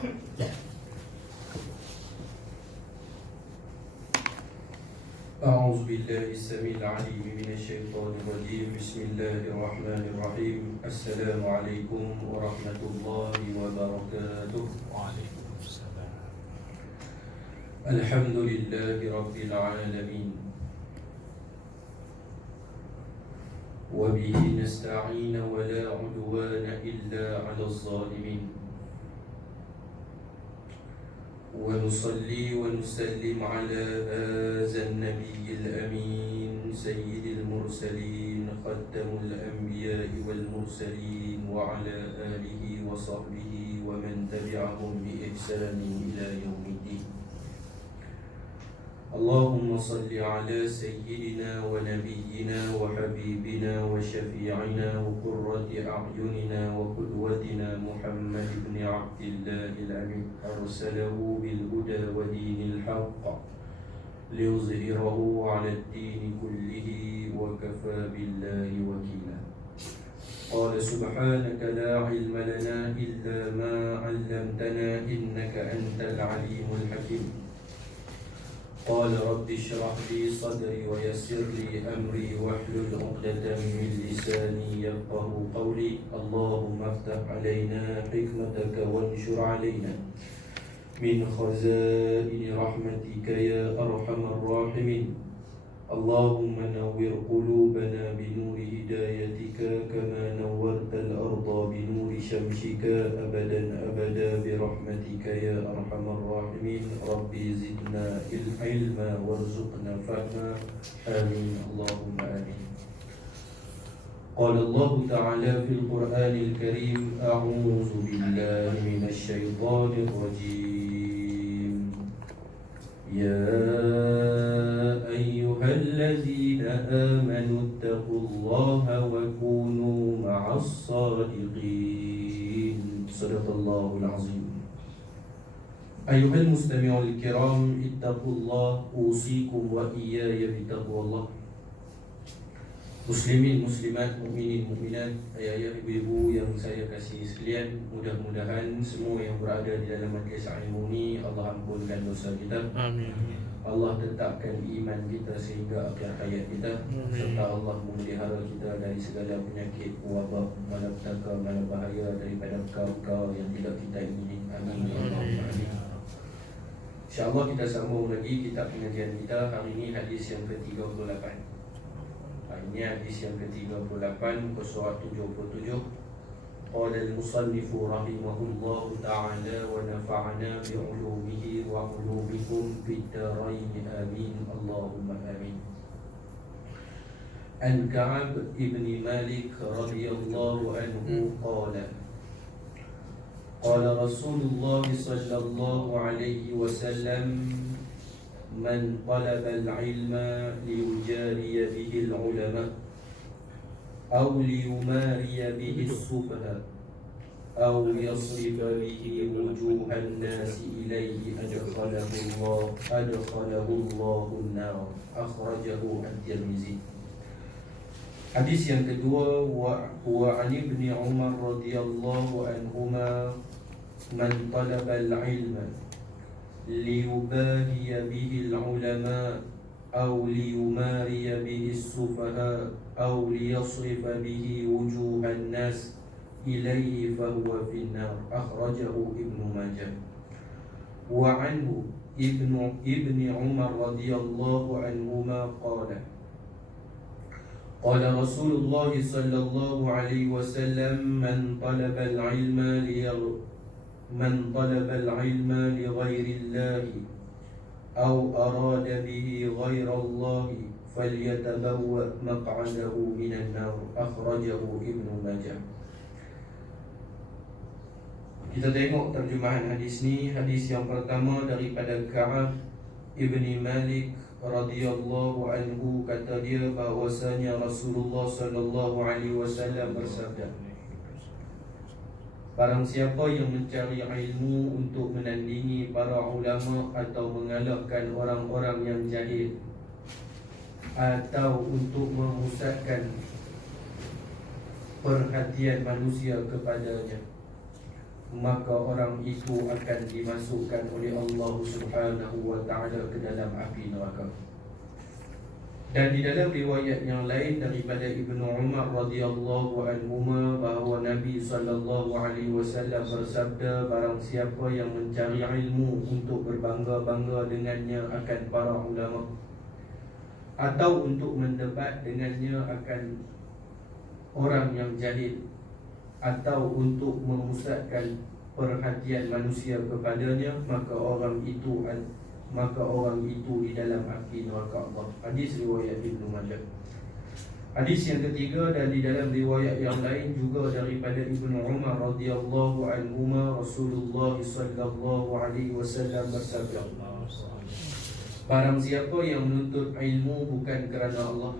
أعوذ بالله السميع العليم من الشيطان الرجيم. بسم الله الرحمن الرحيم. السلام عليكم ورحمة الله وبركاته. وعليكم السلام. الحمد لله رب العالمين، وبه نستعين ولا عدوان إلا على الظالمين، ونصلي ونسلم على هذا النبي الأمين سيد المرسلين خاتم الأنبياء والمرسلين، وعلى آله وصحبه ومن تبعهم بإحسان إلى يوم الدين. اللهم صل على سيدنا ونبينا وحبيبنا وشفيعنا وقرة أعيننا وقدوتنا محمد بن عبد الله الأمين، أرسله بالهدى ودين الحق ليظهره على الدين كله وكفى بالله وكيلا. قال سبحانك لا علم لنا إلا ما علمتنا إنك أنت العليم الحكيم. قال رب اشرح لي صدري ويسر لي أمري واحلل عقدة من لساني يفقه قولي. اللهم افتح علينا حكمتك وانشر علينا من خزائن رحمتك يا أرحم الراحمين. اللهم نور قلوبنا بنور هدايتك كما نورت الأرض بنور شمسك أبدا أبدا برحمتك يا أرحم الراحمين. ربي زدنا علما وارزقنا فهما، آمين اللهم آمين. قال الله تعالى في القرآن الكريم: أعوذ بالله من الشيطان الرجيم. يا أيها الذين آمنوا اتقوا الله وكونوا مع الصادقين. صدق الله العظيم. أيها المستمعون الكرام، اتقوا الله، أوصيكم وإياي بتقوى الله. Muslimin, muslimat, mukminin, mukminat, ayah-ayah, ibu-ibu yang saya kasih sekalian, mudah-mudahan semua yang berada di dalam majlis ilmu ini Allah ampunkan dosa kita. Amin. Allah tetapkan iman kita sehingga akhir hayat kita. Amin. Serta Allah memelihara kita dari segala penyakit, wabak, malapetaka, malabahaya daripada perkara yang tidak kita ingini. Amin. Amin. InsyaAllah kita sambung lagi kitab pengajian kita. Hari ini hadis yang ke-38. Ini hadis yang ke-38, muka surat 77. Qala al-musannifu rahimahullahu ta'ala wa nafa'ana bi'ulumihi wa ulumikum fid darain, amin Allahumma amin. An Ka'ab ibn Malik radhiyallahu anhu qala qala Rasulullah sallallahu alaihi wasallam: من طلب العلم ليجاري به العلماء أو ليماري به السفهاء أو يصرف به وجوه الناس إليه أدخله الله النار. أخرجه الترمذي. Hadis yang kedua, wa an ibni Umar radhiyallahu anhuma man talaba al-ilma ليباهي به العلماء أو ليماري به السفهاء أو ليصرف به وجوه الناس إليه فهو في النار. أخرجه ابن ماجه. وعنه ابن عمر رضي الله عنهما قال قال رسول الله صلى الله عليه وسلم: من طلب العلم لغير الله أو أراد به غير الله فليتبوأ مقعده من النار. أخرجه ابن ماجه. Kita tengok terjemahan hadis ni. Hadis yang pertama daripada Ka'ab ibni Malik radhiyallahu anhu, kata dia bahwasanya Rasulullah sallallahu alaihi wasallam bersabda: barang siapa yang mencari ilmu untuk menandingi para ulama atau mengalahkan orang-orang yang jahil, atau untuk memusatkan perhatian manusia kepadanya, maka orang itu akan dimasukkan oleh Allah Subhanahu wa ta'ala ke dalam api neraka. Dan di dalam riwayat yang lain daripada Ibnu Umar radhiyallahu anhuma bahawa Nabi sallallahu alaihi wasallam bersabda, barang siapa yang mencari ilmu untuk berbangga-bangga dengannya akan para ulama, atau untuk mendebat dengannya akan orang yang jahil, atau untuk memusatkan perhatian manusia kepadanya, maka orang itu di dalam api neraka Allah. Hadis riwayat Ibnu Majah. Hadis yang ketiga dan di dalam riwayat yang lain juga daripada Ibnu Umar radhiyallahu anhuma, Rasulullah sallallahu alaihi wasallam bersabda, barang siapa yang menuntut ilmu bukan kerana Allah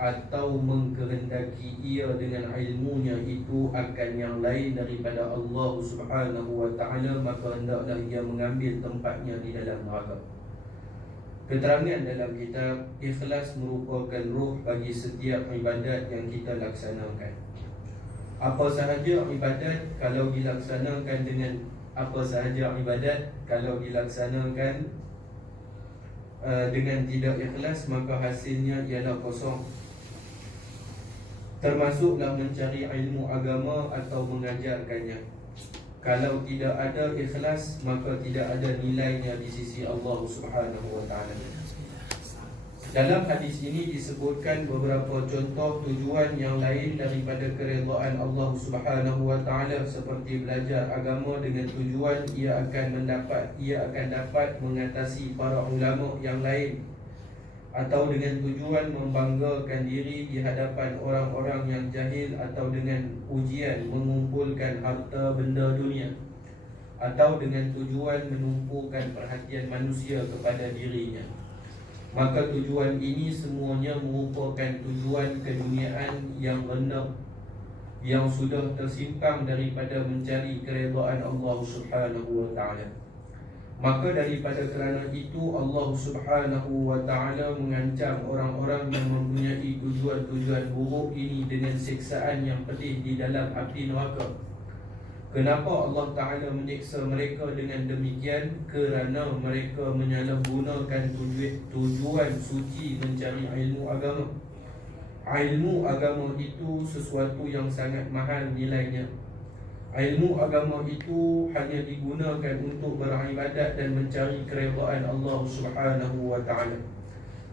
atau mengkehendaki ia dengan ilmunya itu akan yang lain daripada Allah Subhanahu wa ta'ala, maka hendaklah ia mengambil tempatnya di dalam neraka. Keterangan dalam kitab, ikhlas merupakan ruh bagi setiap ibadat yang kita laksanakan. Apa sahaja ibadat kalau dilaksanakan dengan tidak ikhlas, maka hasilnya ialah kosong. Termasuklah mencari ilmu agama atau mengajarkannya. Kalau tidak ada ikhlas, maka tidak ada nilainya di sisi Allah Subhanahu wa ta'ala. Dalam hadis ini disebutkan beberapa contoh tujuan yang lain daripada keredaan Allah Subhanahu wa ta'ala, seperti belajar agama dengan tujuan ia akan dapat mengatasi para ulama yang lain, atau dengan tujuan membanggakan diri di hadapan orang-orang yang jahil, atau dengan ujian mengumpulkan harta benda dunia, atau dengan tujuan menumpukan perhatian manusia kepada dirinya. Maka tujuan ini semuanya merupakan tujuan keduniaan yang rendah, yang sudah tersimpang daripada mencari keredaan Allah Subhanahu wa ta'ala. Maka daripada kerana itu Allah Subhanahu wa ta'ala mengancam orang-orang yang mempunyai tujuan-tujuan buruk ini dengan siksaan yang pedih di dalam api neraka. Kenapa Allah Ta'ala menyiksa mereka dengan demikian? Kerana mereka menyalahgunakan tujuan suci mencari ilmu agama. Ilmu agama itu sesuatu yang sangat mahal nilainya. Ilmu agama itu hanya digunakan untuk beribadat dan mencari keredaan Allah Subhanahu wa ta'ala.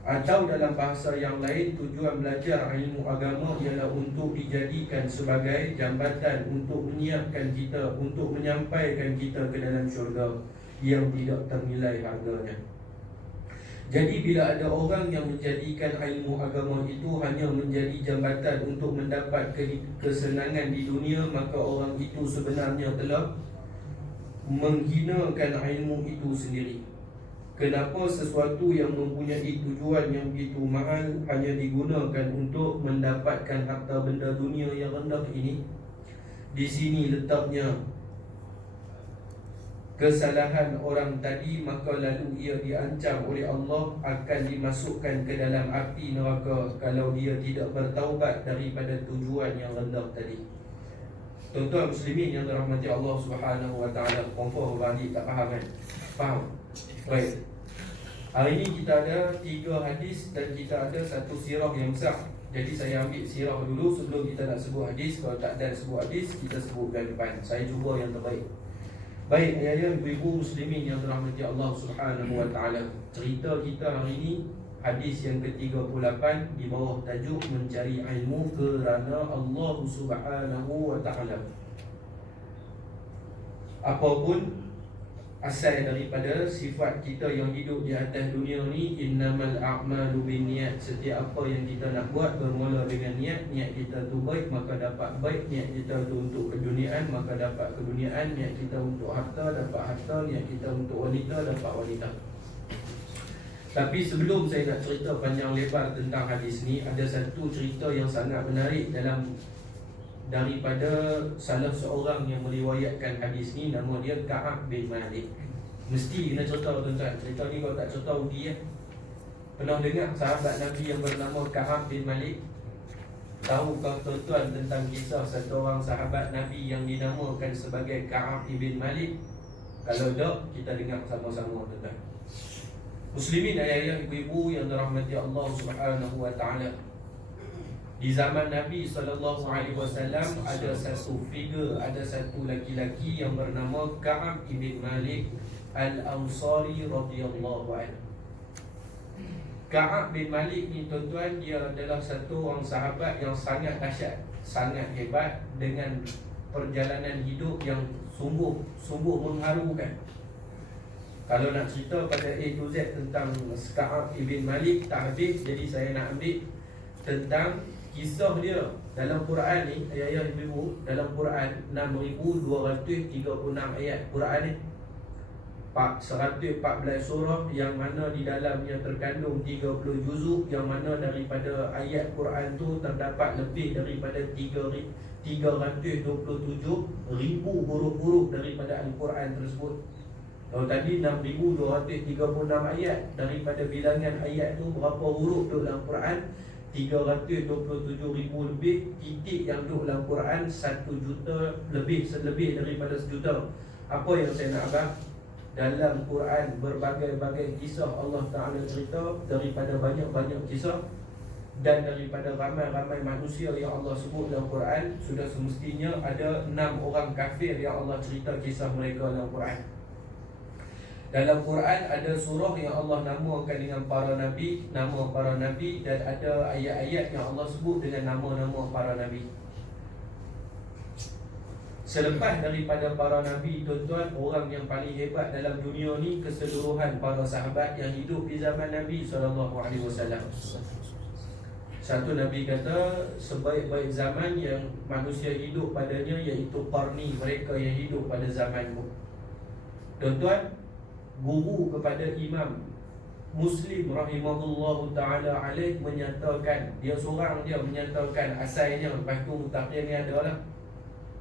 Atau dalam bahasa yang lain, tujuan belajar ilmu agama ialah untuk dijadikan sebagai jambatan untuk menyiapkan kita, untuk menyampaikan kita ke dalam syurga yang tidak ternilai harganya. Jadi bila ada orang yang menjadikan ilmu agama itu hanya menjadi jambatan untuk mendapat kesenangan di dunia, maka orang itu sebenarnya telah menghinakan ilmu itu sendiri. Kenapa sesuatu yang mempunyai tujuan yang begitu mahal hanya digunakan untuk mendapatkan harta benda dunia yang rendah ini? Di sini letaknya kesalahan orang tadi, maka lalu ia diancam oleh Allah akan dimasukkan ke dalam api neraka kalau dia tidak bertaubat daripada tujuan yang rendah tadi. Tuan-tuan muslimin yang dirahmati Allah Subhanahu wa ta'ala, confirm bagi tak faham kan? Faham? Baik. Hari ini kita ada 3 hadis dan kita ada 1 sirah yang besar. Jadi saya ambil sirah dulu sebelum kita nak sebut hadis. Kalau tak ada sebut hadis, kita sebutkan depan. Saya cuba yang terbaik. Baik, ayah ibu muslimin yang dirahmati Allah Subhanahu wa ta'ala, cerita kita hari ini hadis yang ke-38 di bawah tajuk mencari ilmu kerana Allah Subhanahu wa ta'ala. Apapun asal daripada sifat kita yang hidup di atas dunia ni, innamal a'malu binniyat. Setiap apa yang kita nak buat bermula dengan niat. Niat kita tu baik, maka dapat baik. Niat kita tu untuk keduniaan, maka dapat keduniaan. Niat kita untuk harta, dapat harta. Niat kita untuk wanita, dapat wanita. Tapi sebelum saya nak cerita panjang lebar tentang hadis ni, ada satu cerita yang sangat menarik daripada salah seorang yang meriwayatkan hadis ni. Nama dia Ka'ab bin Malik. Mesti kena cerita tuan-tuan. Cerita ni kalau tak cerita rugi ya. Pernah dengar sahabat Nabi yang bernama Ka'ab bin Malik? Tahukah tuan-tuan tentang kisah satu orang sahabat Nabi yang dinamakan sebagai Ka'ab ibn Malik? Kalau tak, kita dengar sama-sama tuan-tuan. Muslimin, ayah-ayah, ibu-ibu yang dirahmati Allah Subhanahu wa taala. Di zaman Nabi SAW ada satu figure, ada satu laki-laki yang bernama Ka'ab ibn Malik Al-Ansari radhiyallahu anhu. Ka'ab bin Malik ni tuan-tuan, dia adalah satu orang sahabat yang sangat dahsyat, sangat hebat, dengan perjalanan hidup yang sungguh mengharukan. Kalau nak cerita pada A to Z tentang Ka'ab ibn Malik tak habis, jadi saya nak ambil tentang kisah dia dalam Quran ni. Ayah-ayah, ibu-ibu, dalam Quran 6236 ayat Quran ni, 114 surah, yang mana di dalamnya terkandung 30 juzuk, yang mana daripada ayat Quran tu terdapat lebih daripada 327,000 huruf-huruf daripada Al-Quran tersebut. Kalau tadi 6236 ayat, daripada bilangan ayat tu berapa huruf duduk dalam Quran? 327,000 lebih. Titik yang duduk dalam Quran 1 juta lebih daripada 1 juta. Apa yang saya nak abang? Dalam Quran berbagai-bagai kisah Allah Ta'ala cerita, daripada banyak-banyak kisah, dan daripada ramai-ramai manusia yang Allah sebut dalam Quran, sudah semestinya ada 6 orang kafir yang Allah cerita kisah mereka dalam Quran. Dalam Quran ada surah yang Allah namakan dengan para nabi, nama para nabi, dan ada ayat-ayat yang Allah sebut dengan nama-nama para nabi. Selepas daripada para nabi, tuan-tuan, orang yang paling hebat dalam dunia ni keseluruhan para sahabat yang hidup di zaman Nabi SAW. Satu Nabi kata, sebaik-baik zaman yang manusia hidup padanya iaitu qarni, mereka yang hidup pada zamanmu. Tuan-tuan, guru kepada Imam Muslim rahimahullahu ta'ala alaih menyatakan, dia seorang dia menyatakan asalnya, lepas tu mutakhir ni adalah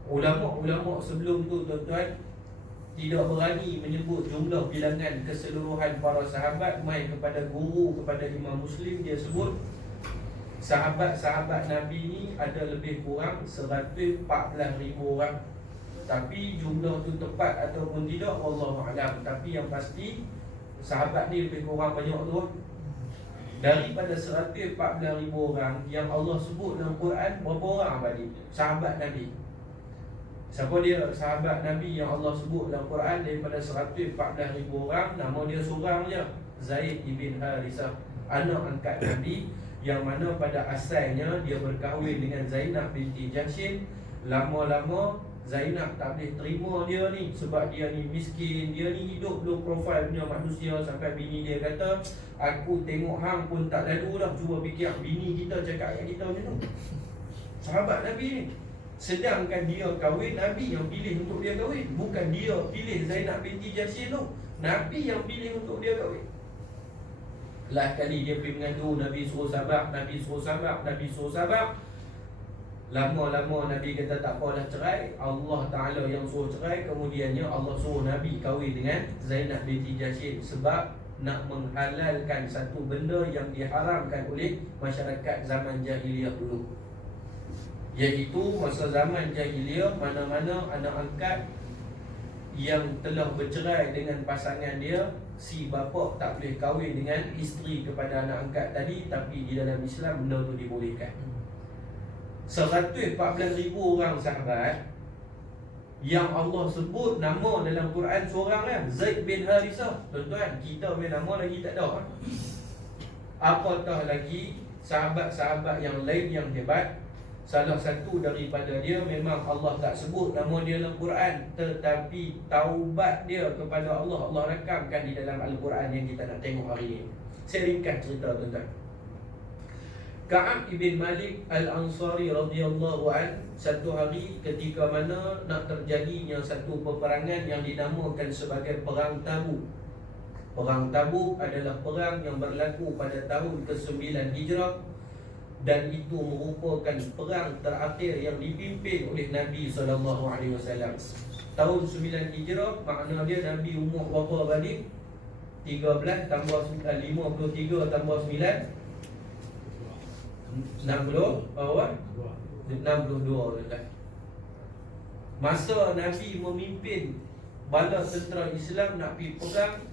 ulama-ulama sebelum tu tuan-tuan tidak berani menyebut jumlah bilangan keseluruhan para sahabat, mai kepada guru kepada Imam Muslim, dia sebut sahabat-sahabat Nabi ni ada lebih kurang 114,000 orang. Tapi jumlah tu tepat ataupun tidak, wallahu alam. Tapi yang pasti sahabat ni lebih kurang banyak tu. Daripada 114,000 orang yang Allah sebut dalam Quran, berapa orang balik sahabat Nabi? Siapa dia sahabat Nabi yang Allah sebut dalam Quran? Daripada 114,000 orang, nama dia seorang je, Zaid ibn Harithah, anak angkat Nabi, yang mana pada asalnya dia berkahwin dengan Zainab binti Jahsy. Lama-lama Zainab tak boleh terima dia ni, sebab dia ni miskin, dia ni hidup low profile punya manusia. Sampai bini dia kata, aku tengok hang pun tak lalu dah, cuba fikir bini kita cakap kat kita macam tu. Sahabat Nabi ni, sedangkan dia kahwin, Nabi yang pilih untuk dia kahwin, bukan dia pilih Zainab binti Jahsy tu, Nabi yang pilih untuk dia kahwin. Last kali dia pergi mengadu, Nabi suruh sabar, Nabi suruh sabar, Nabi suruh sabar. Lama-lama Nabi kata tak apalah cerai, Allah Ta'ala yang suruh cerai. Kemudiannya Allah suruh Nabi kahwin dengan Zainab binti Jahsy, sebab nak menghalalkan satu benda yang diharamkan oleh masyarakat zaman jahiliyah dulu, iaitu masa zaman jahiliyah, mana-mana anak angkat yang telah bercerai dengan pasangan dia, si bapa tak boleh kahwin dengan isteri kepada anak angkat tadi. Tapi di dalam Islam benda tu dibolehkan. 114,000 orang sahabat yang Allah sebut nama dalam Quran seorang kan, Zaid bin Harithah. Tuan-tuan, kita punya nama lagi tak ada. Apatah lagi sahabat-sahabat yang lain yang hebat. Salah satu daripada dia memang Allah tak sebut nama dia dalam Quran, tetapi taubat dia kepada Allah, Allah rakamkan di dalam Al-Quran yang kita nak tengok hari ini. Saya ringkas cerita tuan-tuan. Ka'ab ibn Malik Al-Ansari radhiyallahu an, satu hari ketika mana nak terjadinya satu peperangan yang dinamakan sebagai Perang Tabuk. Perang Tabuk adalah perang yang berlaku pada tahun ke-9 Hijrah, dan itu merupakan perang terakhir yang dipimpin oleh Nabi SAW. Tahun 9 Hijrah, makna dia Nabi umur berapa balik? 13 tambah 9, 53 tambah 9, 60 awal 62 dekat. Masa Nabi memimpin bala tentera Islam nak pergi perang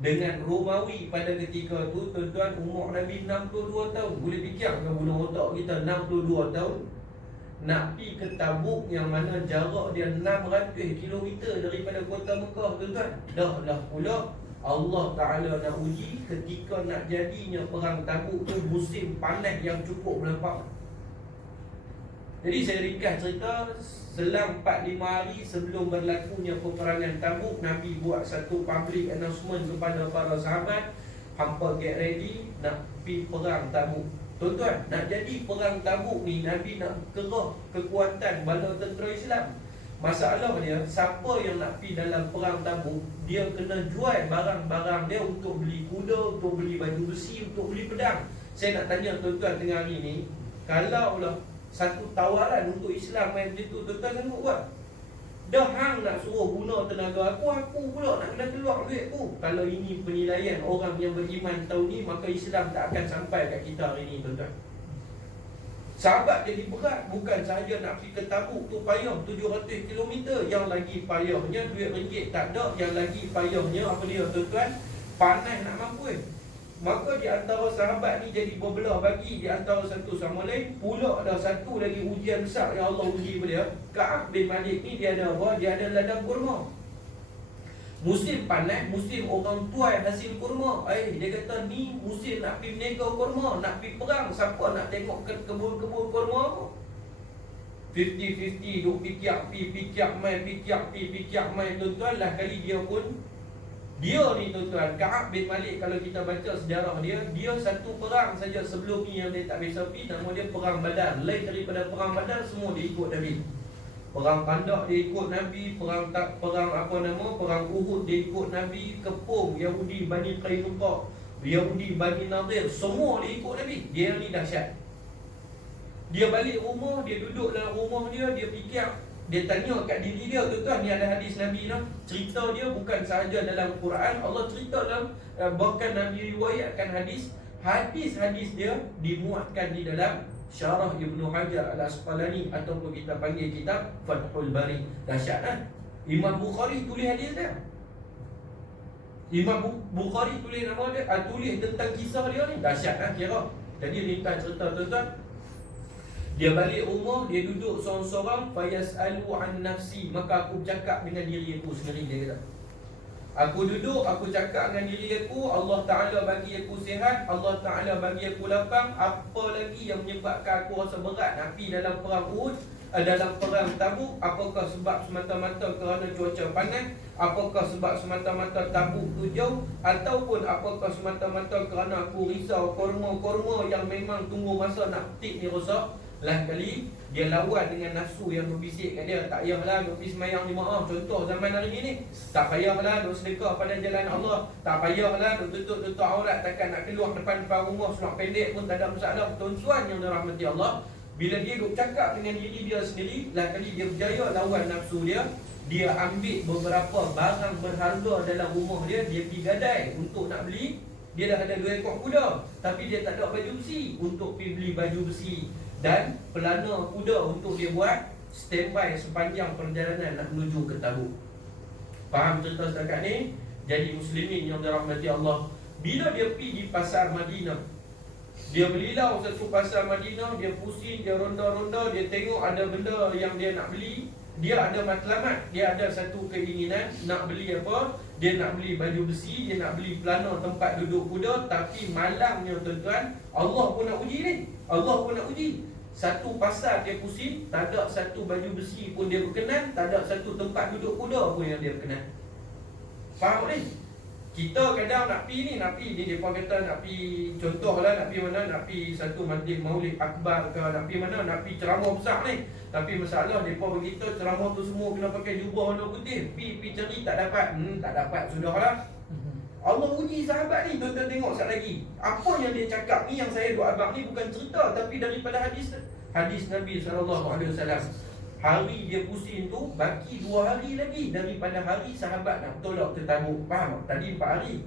dengan Romawi pada ketika tu, tuan-tuan, umur Nabi 62 tahun. Boleh fikir ke bunuh otak kita 62 tahun nak pergi ke Tabuk yang mana jarak dia 600 km daripada kota Mekah, tuan-tuan. Dah pula Allah Ta'ala nak uji ketika nak jadinya perang Tabuk tu musim panas yang cukup melampau. Jadi saya ringkas cerita, selang 4-5 hari sebelum berlakunya peperangan Tabuk, Nabi buat satu public announcement kepada para sahabat, hampa get ready nak pergi perang Tabuk. Tuan-tuan, nak jadi perang Tabuk ni, Nabi nak kerah kekuatan bala tentera Islam. Masalah dia, siapa yang nak pergi dalam perang Tabuk, dia kena jual barang-barang dia untuk beli kuda, untuk beli baju besi, untuk beli pedang. Saya nak tanya tuan-tuan tengah hari ni, kalau lah satu tawaran untuk Islam macam tu, tuan-tuan sanggup buat? Dah hang nak suruh guna tenaga aku pula nak kena keluar duit aku. Kalau ini penilaian orang yang beriman tahun ni, maka Islam tak akan sampai kat kita hari ni, tuan-tuan. Sahabat jadi berat, bukan sahaja nak pergi ke Tabuk tu payah 700 km, yang lagi payahnya duit ringgit tak ada, yang lagi payahnya apa dia, tuan-tuan? Panas nak mampus. Maka di antara sahabat ni jadi berbelah bagi di antara satu sama lain. Pula ada satu lagi ujian besar yang Allah uji pada dia. Ka'ab bin Malik ni dia ada apa? Dia ada ladang kurma. Musim panas, musim orang tuai hasil kurma. Dia kata ni musim nak pergi menega kurma, nak pergi perang. Siapa nak tengok kebun-kebun kurma tu? 50-50 duk pikir mai, tuan-tuan. Lah kali dia pun, dia ni tuan-tuan, Ka'ab bin Malik, kalau kita baca sejarah dia, dia satu perang saja sebelum ni yang dia tak biasa pergi, nama dia Perang Badar. Lain daripada Perang Badar, semua dia ikut Nabi. Perang Pandak dia ikut Nabi, perang Uhud dia ikut Nabi, Kepung, Yahudi Bani Qainuqa, Yahudi Bani Nadir, semua dia ikut Nabi. Dia ni dahsyat. Dia balik rumah, dia duduk dalam rumah dia, dia fikir, dia tanya kat diri dia, tuan-tuan, ni ada hadis Nabi dah. Cerita dia bukan sahaja dalam Quran, Allah cerita dalam, bahkan Nabi riwayatkan hadis. Hadis-hadis dia dimuatkan di dalam Syarah Ibnu Hajar Al-Asqalani, ataupun kita panggil kitab Fathul Bari. Dahsyat kan? Imam Bukhari tulis hadis dia. Imam Bukhari tulis nama dia, tulis tentang kisah dia ni. Dahsyat kan kira. Jadi ringkas cerita, tuan-tuan. Dia balik rumah, dia duduk seorang-seorang. Fayas'alu an nafsi, maka aku bercakap dengan diri aku sendiri, dia kata. Aku duduk, aku cakap dengan diri aku, Allah Ta'ala bagi aku sihat, Allah Ta'ala bagi aku lapang. Apa lagi yang menyebabkan aku rasa berat nak pergi dalam perang Uhud, dalam perang Tabuk? Apakah sebab semata-mata kerana cuaca panas? Apakah sebab semata-mata Tabuk tu jauh? Ataupun apakah semata-mata kerana aku risau korma-korma yang memang tunggu masa nak petik ni rosak? Lain kali dia lawan dengan nafsu yang berbisik kat dia. Tak payahlah duk pergi semayang jemaah, contoh zaman hari ni. Tak payahlah duk sedekah pada jalan Allah. Tak payahlah duk tutup-tutup aurat, takkan nak keluar depan rumah seluar pendek pun tak ada masalah. Tuan-tuan yang dirahmati Allah, bila dia duk cakap dengan diri dia sendiri, lain kali dia berjaya lawan nafsu dia. Dia ambil beberapa barang berharga dalam rumah dia, dia pergi gadai untuk nak beli. Dia dah ada 2 ekor kuda, tapi dia tak ada baju besi untuk pergi beli baju besi dan pelana kuda untuk dia buat standby sepanjang perjalanan nak menuju ke Tabuk. Faham cerita setakat ni? Jadi muslimin yang dirahmati Allah, bila dia pergi di pasar Madinah, dia belilau satu pasar Madinah, dia pusing, dia ronda-ronda, dia tengok ada benda yang dia nak beli. Dia ada matlamat, dia ada satu keinginan nak beli apa? Dia nak beli baju besi, dia nak beli pelana tempat duduk kuda. Tapi malangnya tuan-tuan, Allah pun nak uji ni. Allah pun nak uji. Satu pasar dia pusing, tak ada satu baju besi pun dia berkenan, tak ada satu tempat duduk kuda pun yang dia berkenan. Faham ni? Kita kadang nak pergi ni, mereka kata nak pergi, contohlah nak pergi mana, nak pergi satu majlis maulid akbar ke, nak pergi mana, nak pergi ceramah besar ni. Tapi masalah mereka berkata ceramah tu semua kena pakai jubah warna putih. Pergi cari tak dapat, tak dapat, sudahlah. Allah uji sahabat ni, tuan-tuan tengok sekali lagi. Apa yang dia cakap ni, yang saya duk abang ni bukan cerita, tapi daripada hadis Nabi SAW. Hari dia pusing tu, baki 2 hari lagi daripada hari sahabat nak tolak ke Tabuk. Faham? Tadi 4 hari.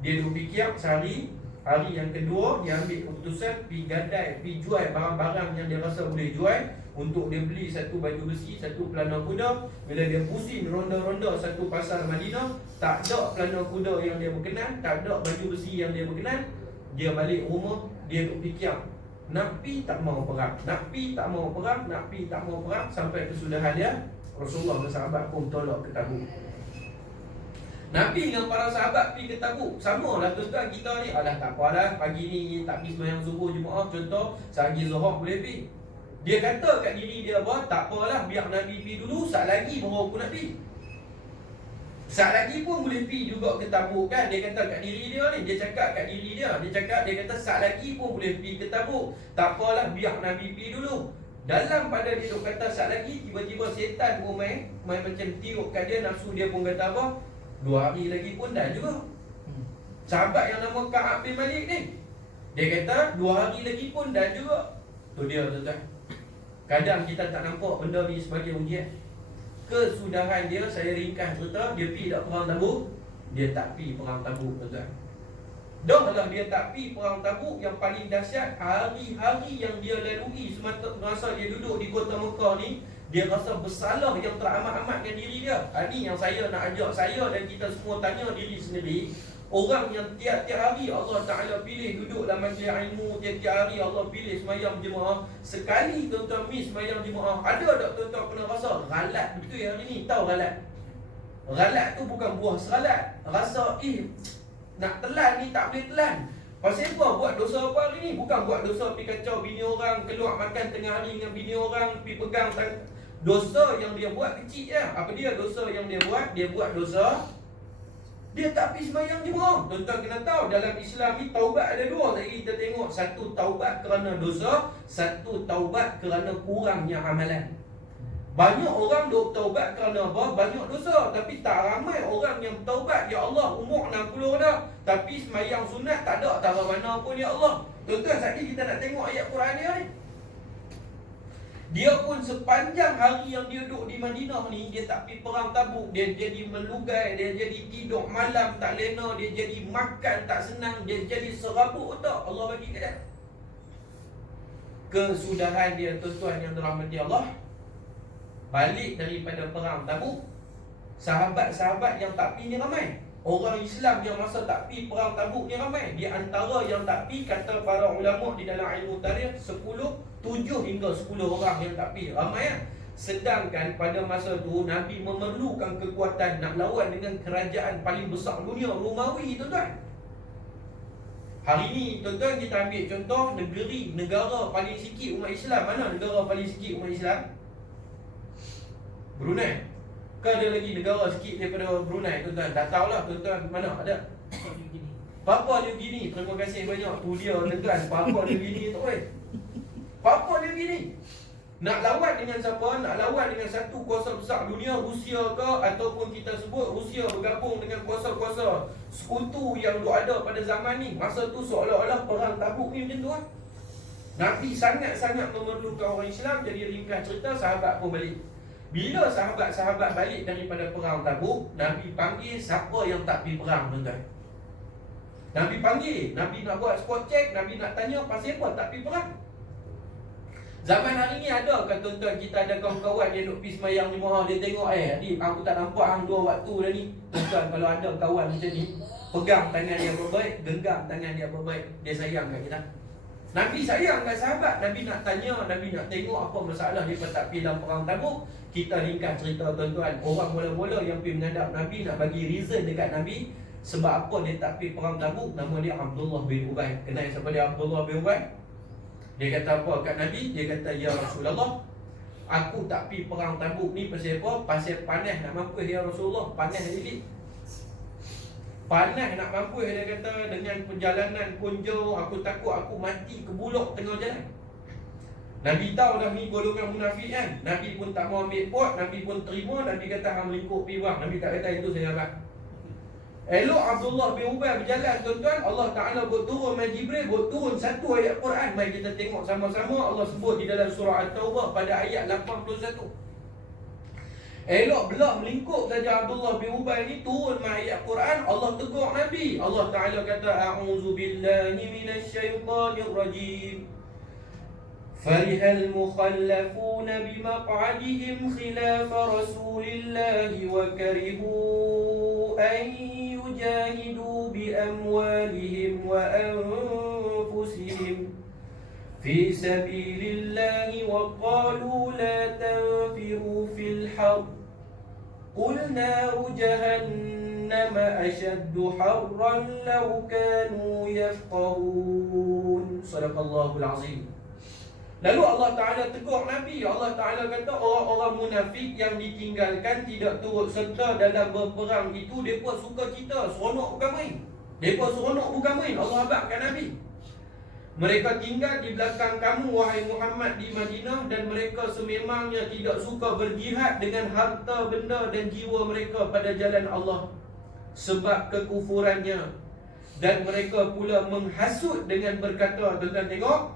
Dia duk fikir sehari, Hari yang kedua dia ambil keputusan pergi gadai, pergi jual barang-barang yang dia rasa boleh jual untuk dia beli satu baju besi, satu pelana kuda. Bila dia pusing ronda-ronda satu pasar Madinah, tak ada pelana kuda yang dia berkenan, tak ada baju besi yang dia berkenan. Dia balik rumah, dia duk fikir, nak pi tak mau perang, nak pi tak mau perang, nak pi tak mau perang. Sampai kesudahan dia, Rasulullah dan sahabat pun tolak ke Tabuk. Nabi dengan para sahabat pergi ke Tabuk. Sama lah tuan-tuan kita ni. Alah tak apalah, pagi ni tak pergi sembahyang subuh Jumaat contoh, sehari Zuhur boleh pergi. Dia kata kat diri dia apa? Tak apalah, biar Nabi pergi dulu, sat lagi baru aku nak pergi. Sat lagi pun boleh pergi juga ke Tabuk kan. Dia kata kat diri dia ni, dia cakap kat diri dia. Dia kata sat lagi pun boleh pergi ke Tabuk. Tak apalah, biar Nabi pergi dulu. Dalam pada dia kata sat lagi, tiba-tiba setan pun main macam tiup kat dia, nafsu dia pun kata apa? 2 hari lagi pun dah juga. Sahabat yang nama Ka'ab bin Malik ni, dia kata 2 hari lagi pun dah juga. Tu dia tuan-tuan. Kadang kita tak nampak benda ni sebagai ujian. Kesudahan dia, saya ringkas cerita, dia pergi tak perang Tabuk? Dia tak pergi perang Tabuk tuan-tuan. Dah lah dia tak pergi perang Tabuk. Yang paling dahsyat, hari-hari yang dia lalui semasa dia duduk di kota Mekah ni, dia rasa bersalah yang teramat-amat dengan diri dia. Ini yang saya nak ajak saya dan kita semua tanya diri sendiri. Orang yang tiap-tiap hari Allah Ta'ala pilih duduk dalam majlis ilmu, tiap-tiap hari Allah pilih sembahyang jemaah. Sekali tuan-tuan miss sembahyang jemaah, ada tak tuan-tuan pernah rasa galat betul hari ni? Tahu galat? Galat tu bukan buah seralat. Rasa nak telan ni tak boleh telan. Pasal apa buat dosa apa hari ni? Bukan buat dosa pergi kacau bini orang, keluar makan tengah hari dengan bini orang, pergi pegang dosa yang dia buat kecil je. Apa dia dosa yang dia buat? Dia buat dosa dia tak pergi sembahyang jemaah. Tuan-tuan kena tahu dalam Islam ni taubat ada 2 tadi kita tengok. Satu taubat kerana dosa, satu taubat kerana kurangnya amalan. Banyak orang duk taubat kerana apa? Banyak dosa. Tapi tak ramai orang yang taubat. Ya Allah, umur 60 dah, tapi sembahyang sunat tak ada tara mana pun ya Allah. Tuan-tuan, sekali kita nak tengok ayat Quran dia ni. Dia pun sepanjang hari yang dia duduk di Madinah ni, dia tak pergi perang Tabuk. Dia jadi melugai, dia jadi tidur malam tak lena, dia jadi makan tak senang, dia jadi serabut otak. Allah bagi ke dia. Kesudahan dia tuan-tuan yang dirahmati Allah, balik daripada perang Tabuk, sahabat-sahabat yang tak pergi ni ramai. Orang Islam yang masa tak pergi perang Tabuk ni ramai. Di antara yang tak pergi, kata para ulama di dalam ilmu tarikh, 7 hingga 10 orang yang tak pergi. Ramai kan? Sedangkan pada masa tu Nabi memerlukan kekuatan nak lawan dengan kerajaan paling besar dunia, Romawi tuan-tuan. Hari ni tuan-tuan kita ambil contoh negara paling sikit umat Islam. Mana negara paling sikit umat Islam? Brunei. Kan ada lagi negara sikit daripada Brunei tuan-tuan. Tak tahulah tuan-tuan mana ada. Papua New Guinea. Terima kasih banyak. Tu dia tekan Papua New Guinea tu Papua New Guinea. Nak lawan dengan siapa? Nak lawan dengan satu kuasa besar dunia, Rusia ke, ataupun kita sebut Rusia bergabung dengan kuasa-kuasa sekutu yang ada pada zaman ni. Masa tu seolah-olah perang Tabuk ni macam tu kan. Nabi sangat-sangat memerlukan orang Islam. Jadi ringkas cerita, sahabat pun balik. Bila sahabat-sahabat balik daripada perang Tabuk, Nabi panggil siapa yang tak pergi perang tuan-tuan. Nabi panggil, Nabi nak buat spot check, Nabi nak tanya pasal apa tak pergi perang. Zaman hari ni ada kan tuan-tuan, kita ada kawan-kawan yang duk pergi sembahyang jemaah, dia tengok Adik, aku tak nampak hang 2 waktu dah ni. Tuan-tuan, kalau ada kawan macam ni, pegang tangan dia baik-baik, genggam tangan dia baik-baik, dia sayang kat kita. Nabi sayang kat sahabat. Nabi nak tanya, Nabi nak tengok apa masalah dia tak pergi dalam perang Tabuk. Kita ringkas cerita tuan-tuan. Orang mula-mula yang pergi menghadap Nabi nak bagi reason dekat Nabi sebab apa dia tak pergi perang Tabuk. Nama dia Abdullah bin Ubay. Kenal siapa dia Abdullah bin Ubay? Dia kata apa kat Nabi? Dia kata, ya Rasulullah, aku tak pergi perang Tabuk ni pasal apa? Pasal panas nak mampus ya Rasulullah. Panas jadi panas nak mampus, dia kata, dengan perjalanan pun jauh, aku takut aku mati kebulok tengah jalan. Nabi tahu dah ni golongan munafik kan. Nabi pun tak mau ambil pot, Nabi pun terima. Nabi kata hang melingkup pergi bang. Nabi tak kata itu sahabat. Elok Abdullah bin Ubay berjalan tuan-tuan, Allah Ta'ala buat turun mai Jibril, buat turun satu ayat Quran. Mari kita tengok sama-sama. Allah sebut di dalam surah At-Taubah pada ayat 81. Elok belak melingkup saja Abdullah bin Ubay ni turun ayat Quran, Allah tegur Nabi. Allah Ta'ala kata, a'udzu billahi minasyaitonir rajim. Farihal mukhallafuna bimaq'adihim khilaf Rasulillah wa karihu an yujahidu bi amwalihim wa anfusihim fi sabilillah wa qalu la tanfiru fil harb قل نار جهنم أشد حرا لو كانوا يفقهون. صدق الله العظيم. Lalu Allah Ta'ala tegur Nabi. Allah Ta'ala kata orang-orang munafik yang ditinggalkan tidak turut serta dalam berperang itu, mereka suka cita, seronok bukan main. Mereka seronok bukan main. Allah abadkan Nabi. Mereka tinggal di belakang kamu, wahai Muhammad, di Madinah, dan mereka sememangnya tidak suka berjihad dengan harta, benda dan jiwa mereka pada jalan Allah sebab kekufurannya. Dan mereka pula menghasut dengan berkata, tuan-tuan tengok,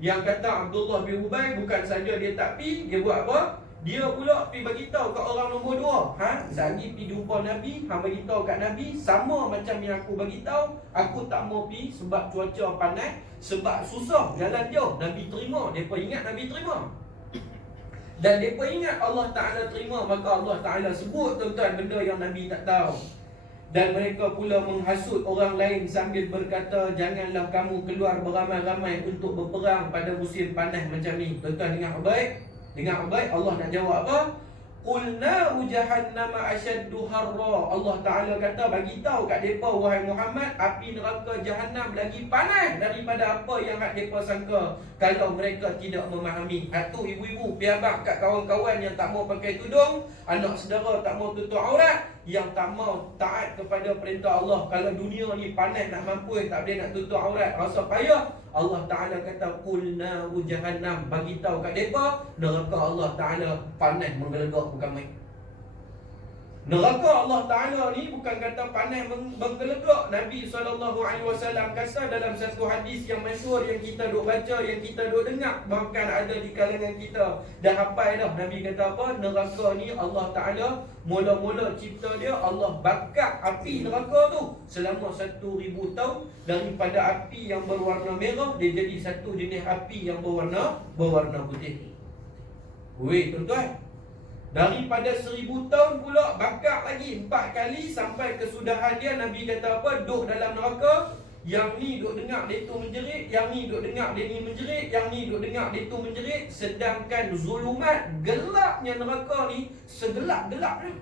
yang kata Abdullah bin Ubay bukan saja dia tak pi, dia buat apa? Dia pula pi bagi tahu kat orang nombor 2. Lagi pi jumpa Nabi, hang bagi tahu kat Nabi sama macam yang aku bagi tahu, aku tak mau pi sebab cuaca panas, sebab susah jalan jauh. Nabi terima, depa ingat Nabi terima. Dan depa ingat Allah Taala terima, maka Allah Taala sebut tuan-tuan benda yang Nabi tak tahu. Dan mereka pula menghasut orang lain sambil berkata, janganlah kamu keluar beramai-ramai untuk berperang pada musim panas macam ni. Tuan-tuan dengar baik. Dengar baik, Allah nak jawab apa? Qul naru jahannam ashaddu harra. Allah Ta'ala kata, bagi tahu kat depa wahai Muhammad, api neraka Jahannam lagi panas daripada apa yang hak depa sangka kalau mereka tidak memahami. Hatu ibu-ibu piabak kat kawan-kawan yang tak mau pakai tudung, anak saudara tak mau tutup aurat, yang tak mau taat kepada perintah Allah. Kalau dunia ni panas nak mampu, tak boleh nak tutup aurat, rasa payah. Allah Ta'ala kata, qul naru jahannam, bagi tahu kat depa neraka Allah Ta'ala panas menggelegak bukan main. Neraka Allah Ta'ala ni bukan kata panas menggelegak. Nabi SAW kata dalam satu hadis yang masyhur yang kita duk baca, yang kita duk dengar, bahkan ada di kalangan kita dah hafal dah. Nabi kata apa? Neraka ni Allah Ta'ala mula-mula cipta dia, Allah bakar api neraka tu selama 1000 tahun. Daripada api yang berwarna merah, dia jadi satu jenis api yang berwarna putih. Weh tuan-tuan, daripada 1000 tahun pula bakar lagi 4 kali sampai kesudahan dia. Nabi kata apa? Duduk dalam neraka, yang ni duduk dengar dia tu menjerit, yang ni duduk dengar dia ni menjerit, yang ni duduk dengar dia tu menjerit. Sedangkan zulumat, gelapnya neraka ni segelap-gelapnya.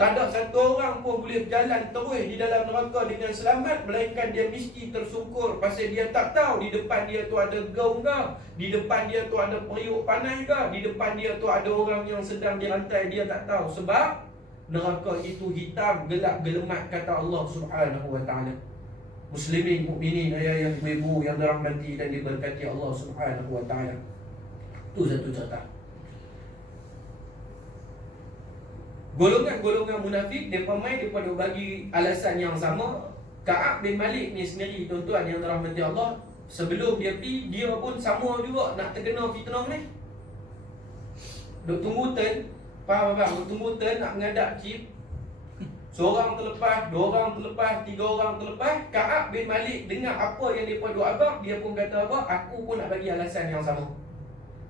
Tak ada satu orang pun boleh jalan terus di dalam neraka dengan selamat, melainkan dia mesti tersungkur. Pasal dia tak tahu di depan dia tu ada gaung ke, di depan dia tu ada periuk panas ke, di depan dia tu ada orang yang sedang dirantai, dia tak tahu. Sebab neraka itu hitam, gelap, gelemat, kata Allah Subhanahu wa ta'ala. Muslimin, mukminin, ayah-ayah, ibu-ibu yang dirahmati dan diberkati Allah Subhanahu wa ta'ala. Itu satu cerita. Golongan-golongan munafik, mereka main, mereka bagi alasan yang sama. Ka'ab bin Malik ni sendiri, tuan-tuan yang dirahmati Allah, sebelum dia pergi, dia pun sama juga nak terkena fitnah ni. Duk tunggu turn, faham tak? Duk tunggu turn nak mengadap chip. Seorang terlepas, 2 orang terlepas, 3 orang terlepas. Ka'ab bin Malik dengar apa yang mereka duk abang, dia pun kata apa? Aku pun nak bagi alasan yang sama.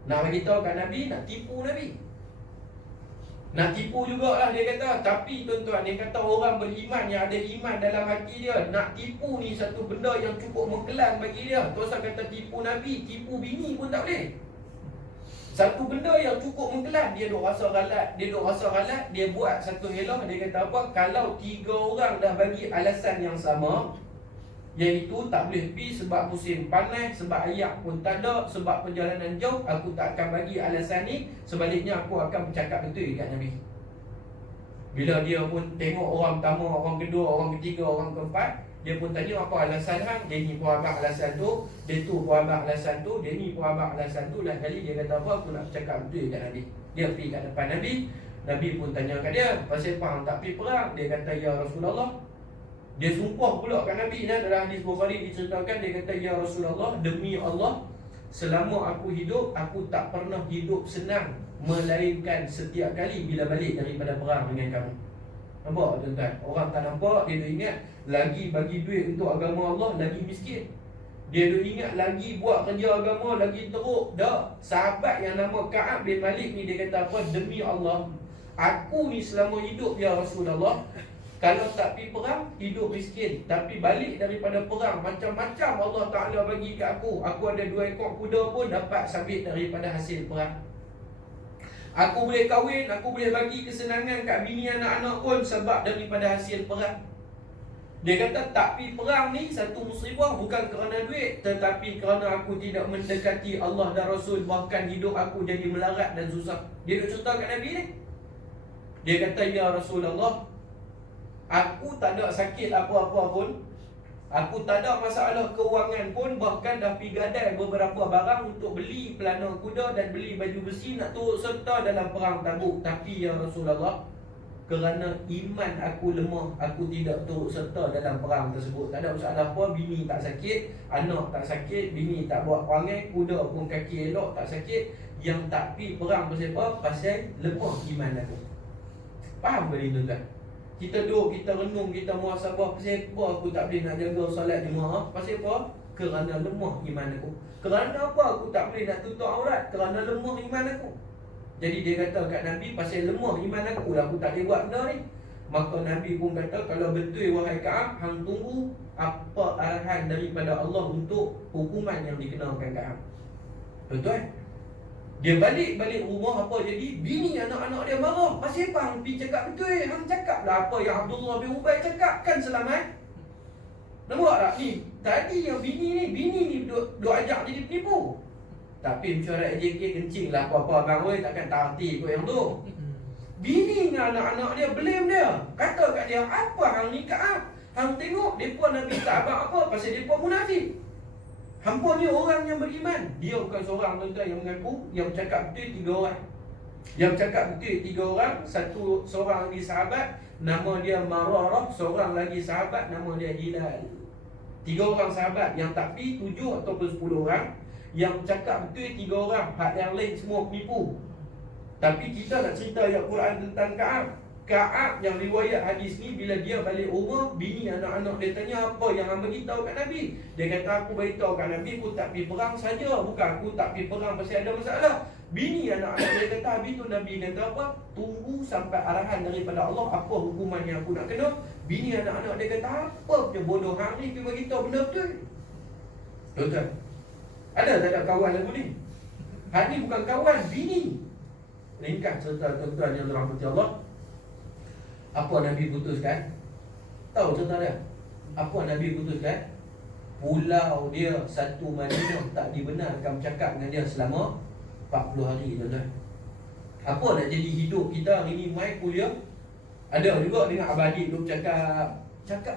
Nak bagi tahu kat Nabi, nak tipu Nabi. Nak tipu jugalah dia kata. Tapi tuan-tuan, dia kata orang beriman yang ada iman dalam hati dia, nak tipu ni satu benda yang cukup mengkelang bagi dia. Tuan kata tipu Nabi, tipu bini pun tak boleh. Satu benda yang cukup mengkelang. Dia duk rasa ralat, dia buat satu helah. Dia kata apa? Kalau 3 orang dah bagi alasan yang sama, iaitu tak boleh pergi sebab musim panas, sebab ayak pun tak ada, sebab perjalanan jauh, aku tak akan bagi alasan ni. Sebaliknya aku akan bercakap betul dekat Nabi. Bila dia pun tengok orang pertama, orang kedua, orang ketiga, orang keempat, dia pun tanya apa alasan hang. Dia ni pun abang alasan tu, dia tu pun abang alasan tu, dia ni pun abang alasan tu. Lain kali dia kata apa? Aku nak bercakap betul dekat Nabi. Dia pergi kat depan Nabi. Nabi pun tanya kat dia, pasal apa hang tak pergi perang? Dia kata, ya Rasulullah. Dia sumpah pula kat Nabi. Dalam hadis Bukhari diceritakan, dia kata, ya Rasulullah, demi Allah, selama aku hidup, aku tak pernah hidup senang, melainkan setiap kali bila balik daripada perang dengan kamu. Nampak tuan-tuan? Orang tak nampak, dia duk ingat lagi bagi duit untuk agama Allah, lagi miskin. Dia duk ingat lagi buat kerja agama, lagi teruk. Tak. Sahabat yang nama Ka'ab bin Malik ni, dia kata apa? Demi Allah, aku ni selama hidup ya Rasulullah, kalau tak pergi perang, hidup miskin. Tapi balik daripada perang, macam-macam Allah Ta'ala bagi ke aku. Aku ada 2 ekor kuda pun dapat sabit daripada hasil perang. Aku boleh kahwin, aku boleh bagi kesenangan kat bini anak-anak pun sebab daripada hasil perang. Dia kata tak pergi perang ni satu musibah, bukan kerana duit, tetapi kerana aku tidak mendekati Allah dan Rasul. Bahkan hidup aku jadi melarat dan susah. Dia duk cerita kat Nabi ni. Dia kata, ya Rasulullah, aku tak ada sakit apa-apa pun, aku tak ada masalah kewangan pun, bahkan dah pergi gadai beberapa barang untuk beli pelana kuda dan beli baju besi nak turut serta dalam perang Tabuk. Tapi ya Rasulullah, kerana iman aku lemah, aku tidak turut serta dalam perang tersebut. Tak ada masalah apa, bini tak sakit, anak tak sakit, bini tak buat perangai, kuda pun kaki elok tak sakit. Yang tak pergi perang pasal apa? Pasal lemah iman aku. Faham ke ni tuan-tuan? Kita duduk, kita renung, kita muhasabah. Pasal apa aku tak boleh nak jaga solat jemaah? Pasal apa? Kerana lemah iman aku. Kerana apa aku tak boleh nak tutup aurat? Kerana lemah iman aku. Jadi dia kata kat Nabi, pasal lemah iman aku lah aku tak boleh buat benda ni. Maka Nabi pun kata, kalau betul wahai Ka'ab, hang tunggu apa arahan daripada Allah untuk hukuman yang dikenakan Ka'ab. Betul? Dia balik rumah, apa jadi? Bini anak-anak dia marah. Pasal apa hang pergi cakap betul? Hang cakap lah apa yang Abdullah bin Ubay cakap, kan selamat. Nampak tak ni? Tadi yang bini ni duk ajak jadi penipu. Tapi mesyuarat AJK kencing lah apa-apa abang oi, takkan tak hati kot yang tu. Bini dengan anak-anak dia blame dia. Kata kat dia, apa hang ni Ka'ab? Hang tengok depa Nabi tak abang apa pasal depa munafik. Hampa ni orang yang beriman. Dia bukan seorang tuan-tuan yang mengaku, yang bercakap betul 3 orang. Yang bercakap betul 3 orang, seorang lagi sahabat nama dia Mararah, seorang lagi sahabat nama dia Hilal. 3 orang sahabat yang tak pi 7 ataupun 10 orang. Yang bercakap betul 3 orang, hak yang lain semua penipu. Tapi kita nak cerita ayat Quran tentang Ka'ab. Ka'ab yang riwayat hadis ni, bila dia balik rumah, bini anak-anak dia tanya, apa yang hang beritahu kat Nabi? Dia kata, aku beritahu kat Nabi aku tak pergi perang saja, bukan aku tak pergi perang pasal ada masalah. Bini anak-anak dia kata, habis tu Nabi kata apa? Tunggu sampai arahan daripada Allah, apa hukuman yang aku nak kena. Bini anak-anak dia kata, apa punya bodoh hang ni pergi beritahu benda betul. Betul. Ada tak ada kawan lagu ni? Hak ni bukan kawan, bini. Ringkas cerita tuan-tuan yang dirahmati Allah. Apa Nabi putuskan? Tahu cerita dia? Apa Nabi putuskan? Pulau dia satu Madinah tak dibenarkan bercakap dengan dia selama 40 hari tuan-tuan. Apa nak jadi hidup kita hari ni mai kuliah? Ada juga dengan abadi duk cakap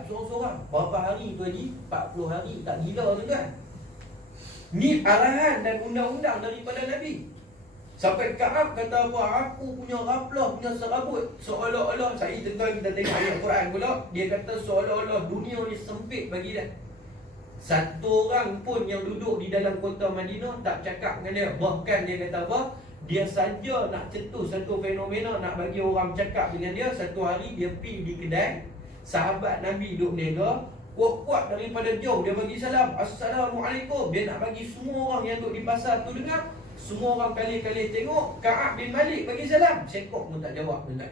seorang-seorang. Berapa hari tu lagi? 40 hari, tak gila tuan-tuan. Ni arahan dan undang-undang daripada Nabi. Sampai Ka'ab kata apa? Aku punya raflah, punya serabut. Seolah-olah, saya tuan-tuan kita tengok ayat Quran pula, dia kata seolah-olah dunia ni sempit bagi dia. Satu orang pun yang duduk di dalam kota Madinah tak cakap dengan dia. Bahkan dia kata apa? Dia saja nak cetus satu fenomena, nak bagi orang cakap dengan dia. Satu hari dia pergi di kedai, sahabat Nabi duduk berniaga, kuat-kuat daripada jauh dia bagi salam, Assalamualaikum. Dia nak bagi semua orang yang duduk di pasar tu dengar. Semua orang kali-kali tengok Ka'ab bin Malik bagi salam, sekok pun tak jawab tuan.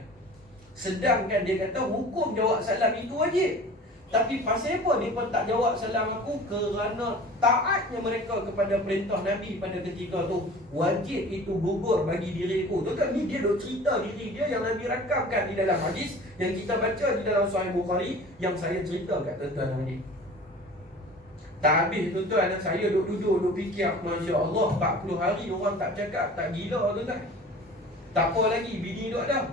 Sedangkan dia kata hukum jawab salam itu wajib. Tapi pasal apa dia pun tak jawab salam aku? Kerana taatnya mereka kepada perintah Nabi pada ketika tu. Wajib itu gugur bagi diriku. Tuan-tuan, ni dia duk cerita diri dia yang Nabi rakamkan di dalam hadis yang kita baca di dalam Sahih Bukhari, yang saya cerita kat tuan-tuan hari ni. Tak habis tuan-tuan, saya duduk fikir, Masya Allah, 40 hari orang tak cakap, tak gila tuan-tuan. Tak apa lagi, bini duduk dah.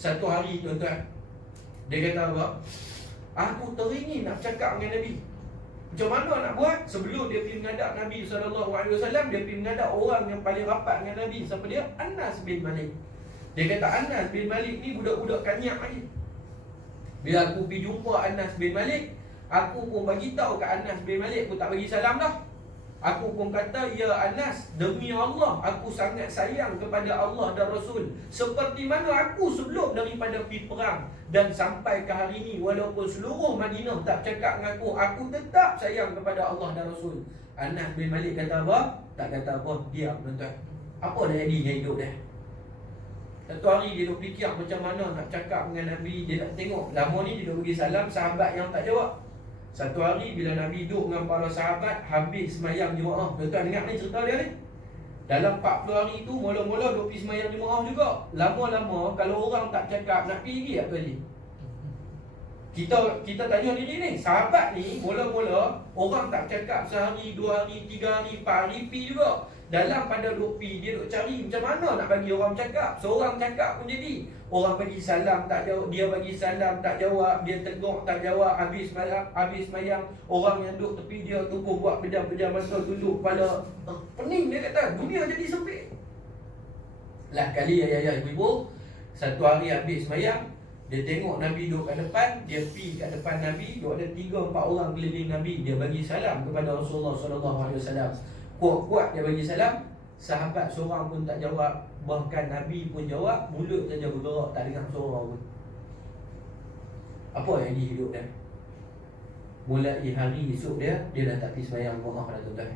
Satu hari tuan-tuan, dia kata apa? Aku teringin nak cakap dengan Nabi. Macam mana nak buat? Sebelum dia pergi menghadap Nabi SAW, dia pergi menghadap orang yang paling rapat dengan Nabi. Siapa dia? Anas bin Malik. Dia kata Anas bin Malik ni budak-budak kanyak lagi. Bila aku pergi jumpa Anas bin Malik, aku pun bagi tahu kat Anas bin Malik, aku tak bagi salam dah. Aku pun kata, ya Anas, demi Allah, aku sangat sayang kepada Allah dan Rasul, seperti mana aku sebelum daripada pergi perang. Dan sampai ke hari ini, walaupun seluruh Madinah tak cakap dengan aku tetap sayang kepada Allah dan Rasul. Anas bin Malik kata apa? Tak kata apa, diam tuan-tuan. Apa dah jadi yang hidup dia? Satu hari dia duk fikir macam mana nak cakap dengan Nabi. Dia nak tengok, lama ni dia duk bagi salam, sahabat yang tak jawab. Satu hari bila Nabi duduk dengan para sahabat, habis semayang jemaah. Tuan-tuan dengar ni cerita dia ni. Dalam 40 hari tu, mula-mula duk pergi semayang jemaah juga. Lama-lama, kalau orang tak cakap, nak pergi tak pergi? Kita tanya diri ni, sahabat ni, mula-mula, orang tak cakap sehari, 2 hari, 3 hari, 4 hari, pergi juga. Dalam pada duk pergi, dia duk cari macam mana nak bagi orang cakap. Seorang cakap pun jadi. Orang bagi salam tak jawab, dia bagi salam tak jawab, dia tegur tak jawab, habis mayang. Orang yang duduk tepi dia tu pun buat pejam-pejam mata, tunduk kepala. Pening dia kata, dunia jadi sempit. Lah kali ayah-ayah ibu, satu hari habis mayang, dia tengok Nabi duduk kat depan, dia pergi kat depan Nabi, duduk ada 3-4 orang keliling Nabi, dia bagi salam kepada Rasulullah SAW. Kuat-kuat dia bagi salam, sahabat seorang pun tak jawab. Bahkan Nabi pun jawab, mulut saja bergerak, tak dengar suara pun. Apa yang di hidup dia? Mulai hari esok dia dah tak pergi sembahyang jemaah dah tuan-tuan.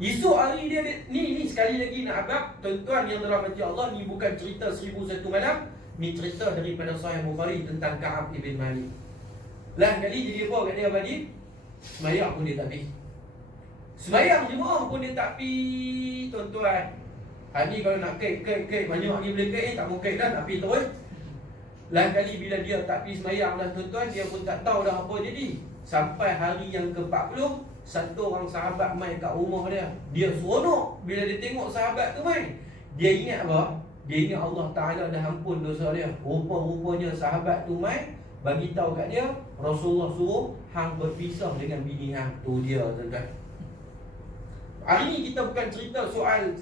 Esok hari dia ni sekali lagi nak abang tuan-tuan yang dirahmati Allah, ni bukan cerita 1001 malam, ni cerita daripada Sahih Bukhari tentang Ka'ab ibn Malik. Lah kali jadi apa kat dia tadi? Sembahyang pun dia tak pergi. Sembahyang jemaah pun dia tak pergi tuan-tuan. Hari ni kalau nak kek banyak ni boleh kek, tak mau kek dah nak pergi terus. Lain kali bila dia tak pergi sembahyang dah tuan-tuan, dia pun tak tahu dah apa jadi. Sampai hari yang ke-40, satu orang sahabat mai kat rumah dia. Dia seronok bila dia tengok sahabat tu mai. Dia ingat apa? Dia ingat Allah Ta'ala dah ampun dosa dia. Rupa-rupanya sahabat tu mai bagi tahu kat dia, Rasulullah suruh hang berpisah dengan bini hang. Tu dia tuan-tuan. Hari ni kita bukan cerita soal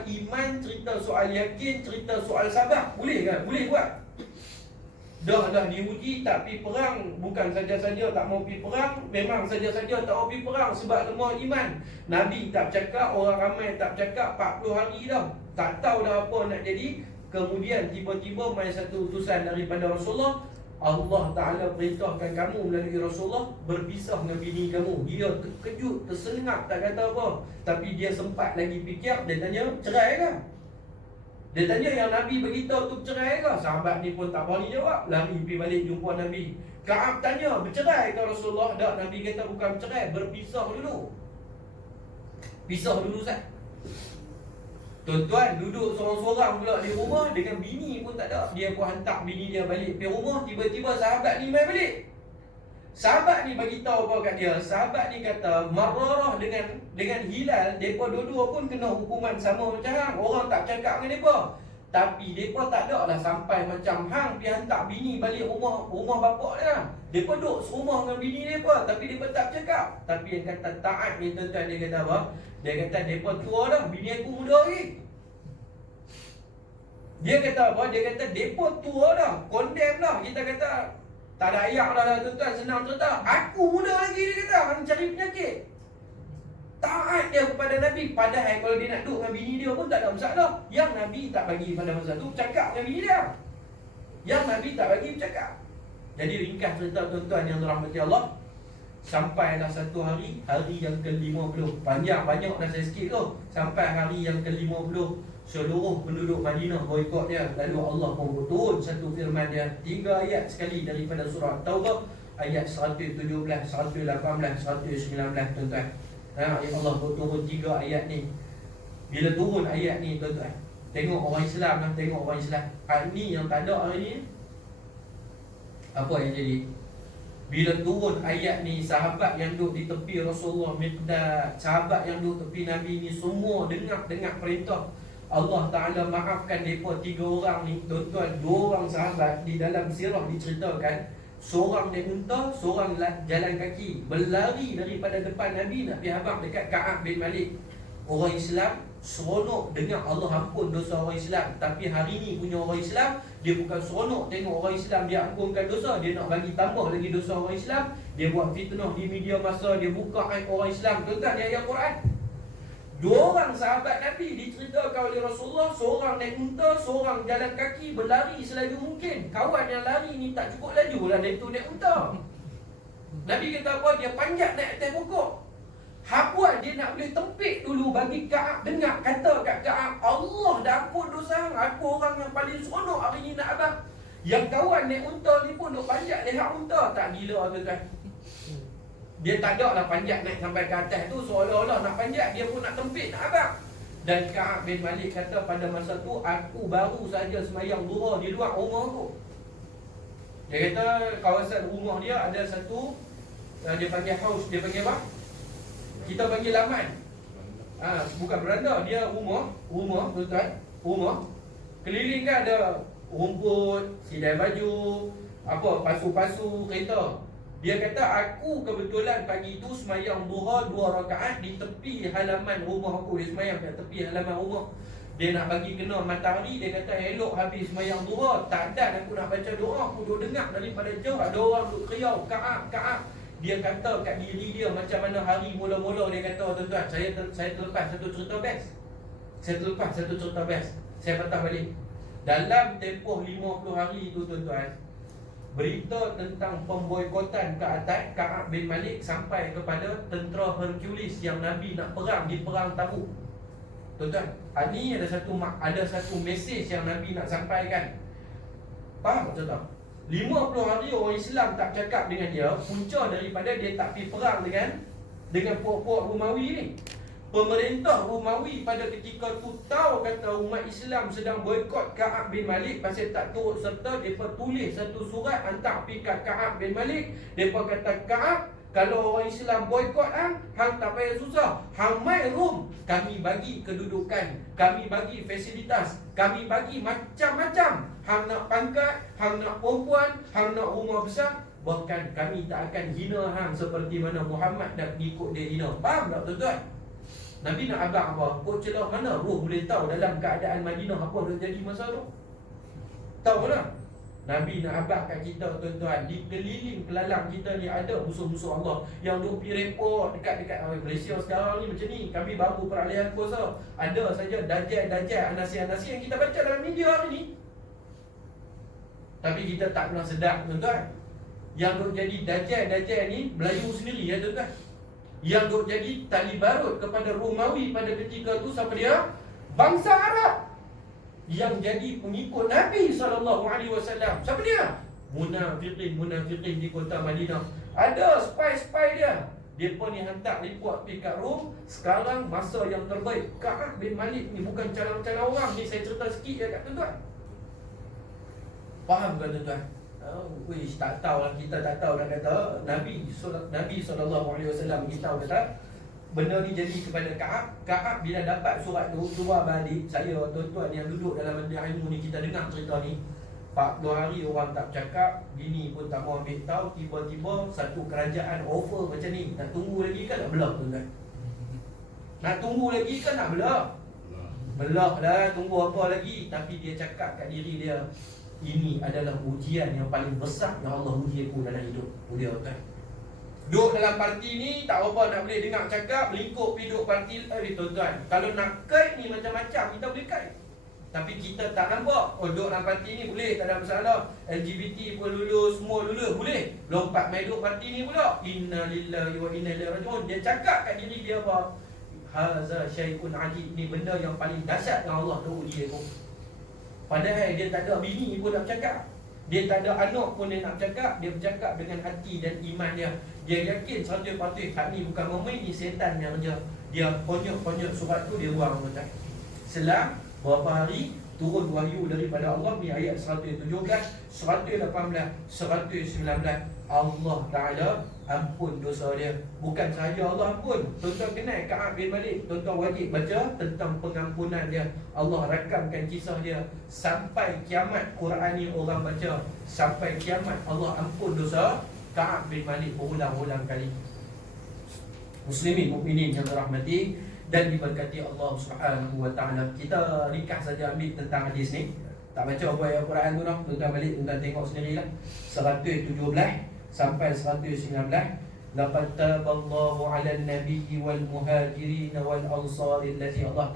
iman, cerita soal yakin, cerita soal sabar. Boleh kan? Boleh buat. Dah diuji tak pergi perang. Bukan saja-saja tak mau pergi perang, memang saja-saja tak mau pergi perang sebab lemah iman. Nabi tak cakap, orang ramai tak cakap, 40 hari dah tak tahu dah apa nak jadi. Kemudian tiba-tiba mai satu utusan daripada Rasulullah. Allah Ta'ala perintahkan kamu melalui Rasulullah berpisah dengan bini kamu. Dia terkejut, tersengat, tak kata apa. Tapi dia sempat lagi fikir. Dia tanya, cerai ke? Dia tanya yang Nabi beritahu tu cerai ke? Sahabat ni pun tak berani jawab. Lari pergi balik jumpa Nabi. Ka'ab tanya, bercerai ke Rasulullah? Tak, Nabi kata bukan bercerai, berpisah dulu. Pisah dulu Ustaz. Tuan-tuan duduk seorang-seorang pula di rumah dengan bini pun tak ada. Dia pun hantar bini dia balik pergi rumah. Tiba-tiba sahabat ni main balik. Sahabat ni bagi tahu apa kat dia. Sahabat ni kata Mararah dengan Hilal, depa dua-dua pun kena hukuman sama macam hang. Orang tak cakap dengan depa. Tapi depa tak ada lah sampai macam hang pergi hantar bini balik rumah bapak dia. Depa duduk serumah dengan bini depa tapi depa tak cakap. Tapi yang kata taat ni tuan-tuan, dia kata apa? Dia kata depa tua dah, bini aku muda lagi. Dia kata apa? Dia kata depa tua dah, condemn dah. Kita kata tak ada ayak dah tuan-tuan, senang cerita. Aku muda lagi, dia kata, hang cari penyakit. Taat dia kepada Nabi. Padahal kalau dia nak duduk dengan bini dia pun tak ada masalah. Yang Nabi tak bagi pada masa tu cakap dengan bini dia. Yang Nabi tak bagi bercakap. Jadi ringkas cerita tuan-tuan yang dirahmati Allah, sampailah satu hari yang ke-50. Banyak dah saya sikit tu. Sampai hari yang ke-50, seluruh penduduk Madinah boikot dia. Lalu Allah pun turun satu firman dia, 3 ayat sekali daripada surah Taubah, ayat 117, 118, 119 tuan-tuan. Allah turun 3 ayat ni. Bila turun ayat ni tuan-tuan, tengok orang Islam lah, tengok orang Islam. Ni yang tak ada hari ni, apa yang jadi? Bila turun ayat ni, sahabat yang duduk di tepi Rasulullah, Miqdad, sahabat yang duduk tepi Nabi ni, semua dengar perintah Allah Ta'ala maafkan mereka 3 orang ni tuan-tuan. 2 orang sahabat di dalam sirah diceritakan, seorang naik unta, seorang jalan kaki, berlari daripada depan Nabi nak pergi habaq dekat Ka'ab bin Malik. Orang Islam seronok dengar Allah ampun dosa orang Islam. Tapi hari ni punya orang Islam, Dia bukan seronok tengok orang Islam dia ampunkan dosa, dia nak bagi tambah lagi dosa orang Islam. Dia buat fitnah di media masa, dia buka aib orang Islam. Tuan-tuan, ayat Quran. Dua orang sahabat Nabi diceritakan oleh Rasulullah, seorang naik unta, seorang jalan kaki, berlari selaju mungkin. Kawan yang lari ni tak cukup laju lah, dia tu naik unta. Nabi kata apa? Dia panjat naik atas pokok. Habuat dia nak boleh tempik dulu bagi Ka'ab dengar kata kat Ka'ab, Allah dah ampun dosa hang, aku orang yang paling seronok hari ni nak abang. Yang kawan naik unta ni pun duk panjat leher unta. Tak gila tuan-tuan? Dia tak ada lah panjat naik sampai ke atas tu, seolah-olah nak panjat, dia pun nak tempik nak abang. Dan Ka'ab bin Malik kata pada masa tu, aku baru saja semayang duha di luar rumah aku. Dia kata kawasan rumah dia ada satu, dia panggil house, dia panggil apa? Kita panggil laman. Bukan beranda, dia rumah tuan-tuan, rumah. Keliling kan ada rumput, sidai baju, apa, pasu-pasu kereta. Dia kata aku kebetulan pagi tu semayang duha 2 rakaat di tepi halaman rumah aku. Dia semayang kat tepi halaman rumah. Dia nak bagi kena matahari. Dia kata elok habis semayang duha, tak ada aku nak baca doa. Aku duk dengar daripada jauh ada orang duk kriau, Ka'ab. Dia kata kat diri dia macam mana hari mula-mula. Dia kata tuan-tuan, saya terlepas satu cerita best. Saya patah balik. Dalam tempoh 50 hari tu tuan-tuan, berita tentang pemboikotan ke atas Ka'ab bin Malik sampai kepada tentera Hercules yang Nabi nak perang di perang Tabuk. Tuan-tuan, ini ada satu mesej yang Nabi nak sampaikan. Faham tak tuan-tuan? 50 hari orang Islam tak cakap dengan dia, punca daripada dia tak pergi perang dengan puak-puak Romawi ni. Pemerintah Romawi pada ketika tu tahu kata umat Islam sedang boikot Ka'ab bin Malik, pasal tak turut serta. Mereka tulis satu surat hantar pergi kat Ka'ab bin Malik. Mereka kata, Ka'ab, kalau orang Islam boikot hang tak payah susah. Hang mai Rom, kami bagi kedudukan, kami bagi fasilitas, kami bagi macam-macam. Hang nak pangkat, hang nak perempuan, hang nak rumah besar, bahkan kami tak akan hina hang seperti mana Muhammad dah ikut dia hina. Faham tak tuan-tuan? Nabi nak abang apa? Kau celah mana roh boleh tahu dalam keadaan Madinah apa yang jadi masa tu? Tahu tak? Nabi nak abang kat kita tuan-tuan, di keliling kelalang kita ni ada musuh-musuh Allah yang duk pergi report dekat Malaysia sekarang ni macam ni. Kami baru peralihan kuasa, ada saja dajjal, anasi-anasi yang kita baca dalam media hari ni. Tapi kita tak pernah sedar tuan-tuan, yang duk jadi dajjal ni Melayu sendiri ya tuan-tuan. Yang duk jadi tali barut kepada Romawi pada ketika tu siapa dia? Bangsa Arab. Yang jadi pengikut Nabi SAW. Siapa dia? Munafiqin di kota Madinah. Ada spy dia. Mereka ni hantar report pergi kat Rom. Sekarang masa yang terbaik. Ka'ab bin Malik ni bukan calang-calang orang. Ni saya cerita sikit je kat tuan-tuan. Faham kan tuan-tuan? Tak tahu lah, kita tak tahu dah kata Nabi SAW beritahu kata benda ni jadi kepada Ka'ab bila dapat surat tu keluar balik. Saya tuan-tuan yang duduk dalam majlis ilmu ni, kita dengar cerita ni 40 hari orang tak cakap, bini pun tak mau ambil tahu. Tiba-tiba satu kerajaan offer macam ni. Nak tunggu lagi kan nak belah tuan-tuan? Nak tunggu lagi kan nak belah? Belah lah, tunggu apa lagi? Tapi dia cakap kat diri dia, ini adalah ujian yang paling besar yang Allah uji aku dalam hidup. Dia kan duduk dalam parti ni, tak apa nak boleh dengar cakap, lingkup hidup parti. Tuan-tuan, kalau nak kait ni macam-macam kita boleh kait. Tapi kita tak nampak. Duduk dalam parti ni boleh, tak ada masalah. LGBT pun lulus, semua lulus, boleh. Lompat main duduk parti ni pula, inna lillahi wa inna ilaihi raji'un. Dia cakap kat diri dia apa? Haza syai'un ajib. Ni benda yang paling dahsyat yang Allah tu uji aku. Padahal dia tak ada bini pun nak cakap, dia tak ada anak pun dia nak cakap. Dia bercakap dengan hati dan iman dia. Dia yakin 100% hak ni bukan memang ni setan yang kerja. Dia konyol-konyol surat tu, dia buang tuan. Selang berapa hari turun wahyu daripada Allah ni, ayat 117, 118, 119. Allah Ta'ala ampun dosa dia. Bukan sahaja Allah ampun, tuan-tuan kenal Ka'ab bin Malik, tuan-tuan wajib baca tentang pengampunan dia. Allah rakamkan kisah dia sampai kiamat. Quran ni orang baca sampai kiamat, Allah ampun dosa Ka'ab bin Malik berulang-ulang kali. Muslimin mukminin yang dirahmati dan diberkati Allah Subhanahu wa taala. Kita ringkas saja ambil tentang hadis ni. Tak baca apa ayat Quran tu dah, tuan balik tuan tengok sendirilah. 117 sampai 119. Laqad taballahu 'alan nabiyyi wal muhajirin wal ansar allazi Allah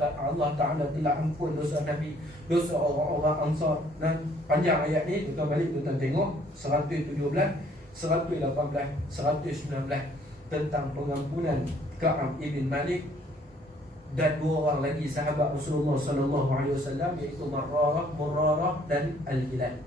Ta'ala telah ampun dosa Nabi, dosa orang-orang Ansar. Dan panjang ayat ni, tuan balik tuan tengok 117, 118, 119 tentang pengampunan Ka'ab ibn Malik dan dua orang lagi sahabat Rasulullah sallallahu alaihi wasallam, iaitu Murrarah dan Al-Hilal.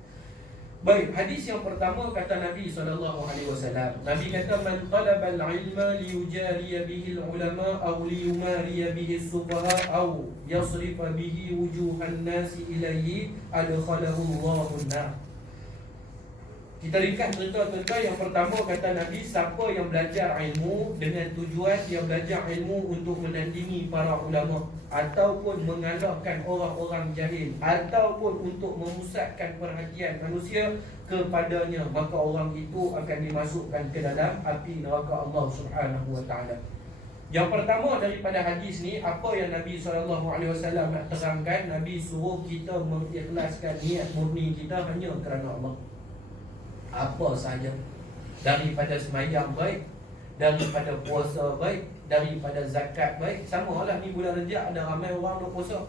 Baik, hadis yang pertama kata Nabi sallallahu alaihi wasallam. Nabi kata, man talaba al-ilma liyujariya bihi al-ulama aw liyumariya bihi as-sufaha aw yasrifa bihi wujuhan nasi ilayhi adkhalahu Allahu an-nar. Kita ringkas cerita tuan-tuan. Yang pertama kata Nabi, siapa yang belajar ilmu dengan tujuan dia belajar ilmu untuk menandingi para ulama, ataupun mengalahkan orang-orang jahil, ataupun untuk memusatkan perhatian manusia kepadanya, maka orang itu akan dimasukkan ke dalam api neraka Allah Subhanahu wa taala. Yang pertama daripada hadis ni, apa yang Nabi SAW nak terangkan, Nabi suruh kita mengikhlaskan niat murni kita hanya kerana Allah. Apa sahaja, daripada semayang baik, daripada puasa baik, daripada zakat baik. Sama lah ni bulan Rejab, ada ramai orang duk puasa.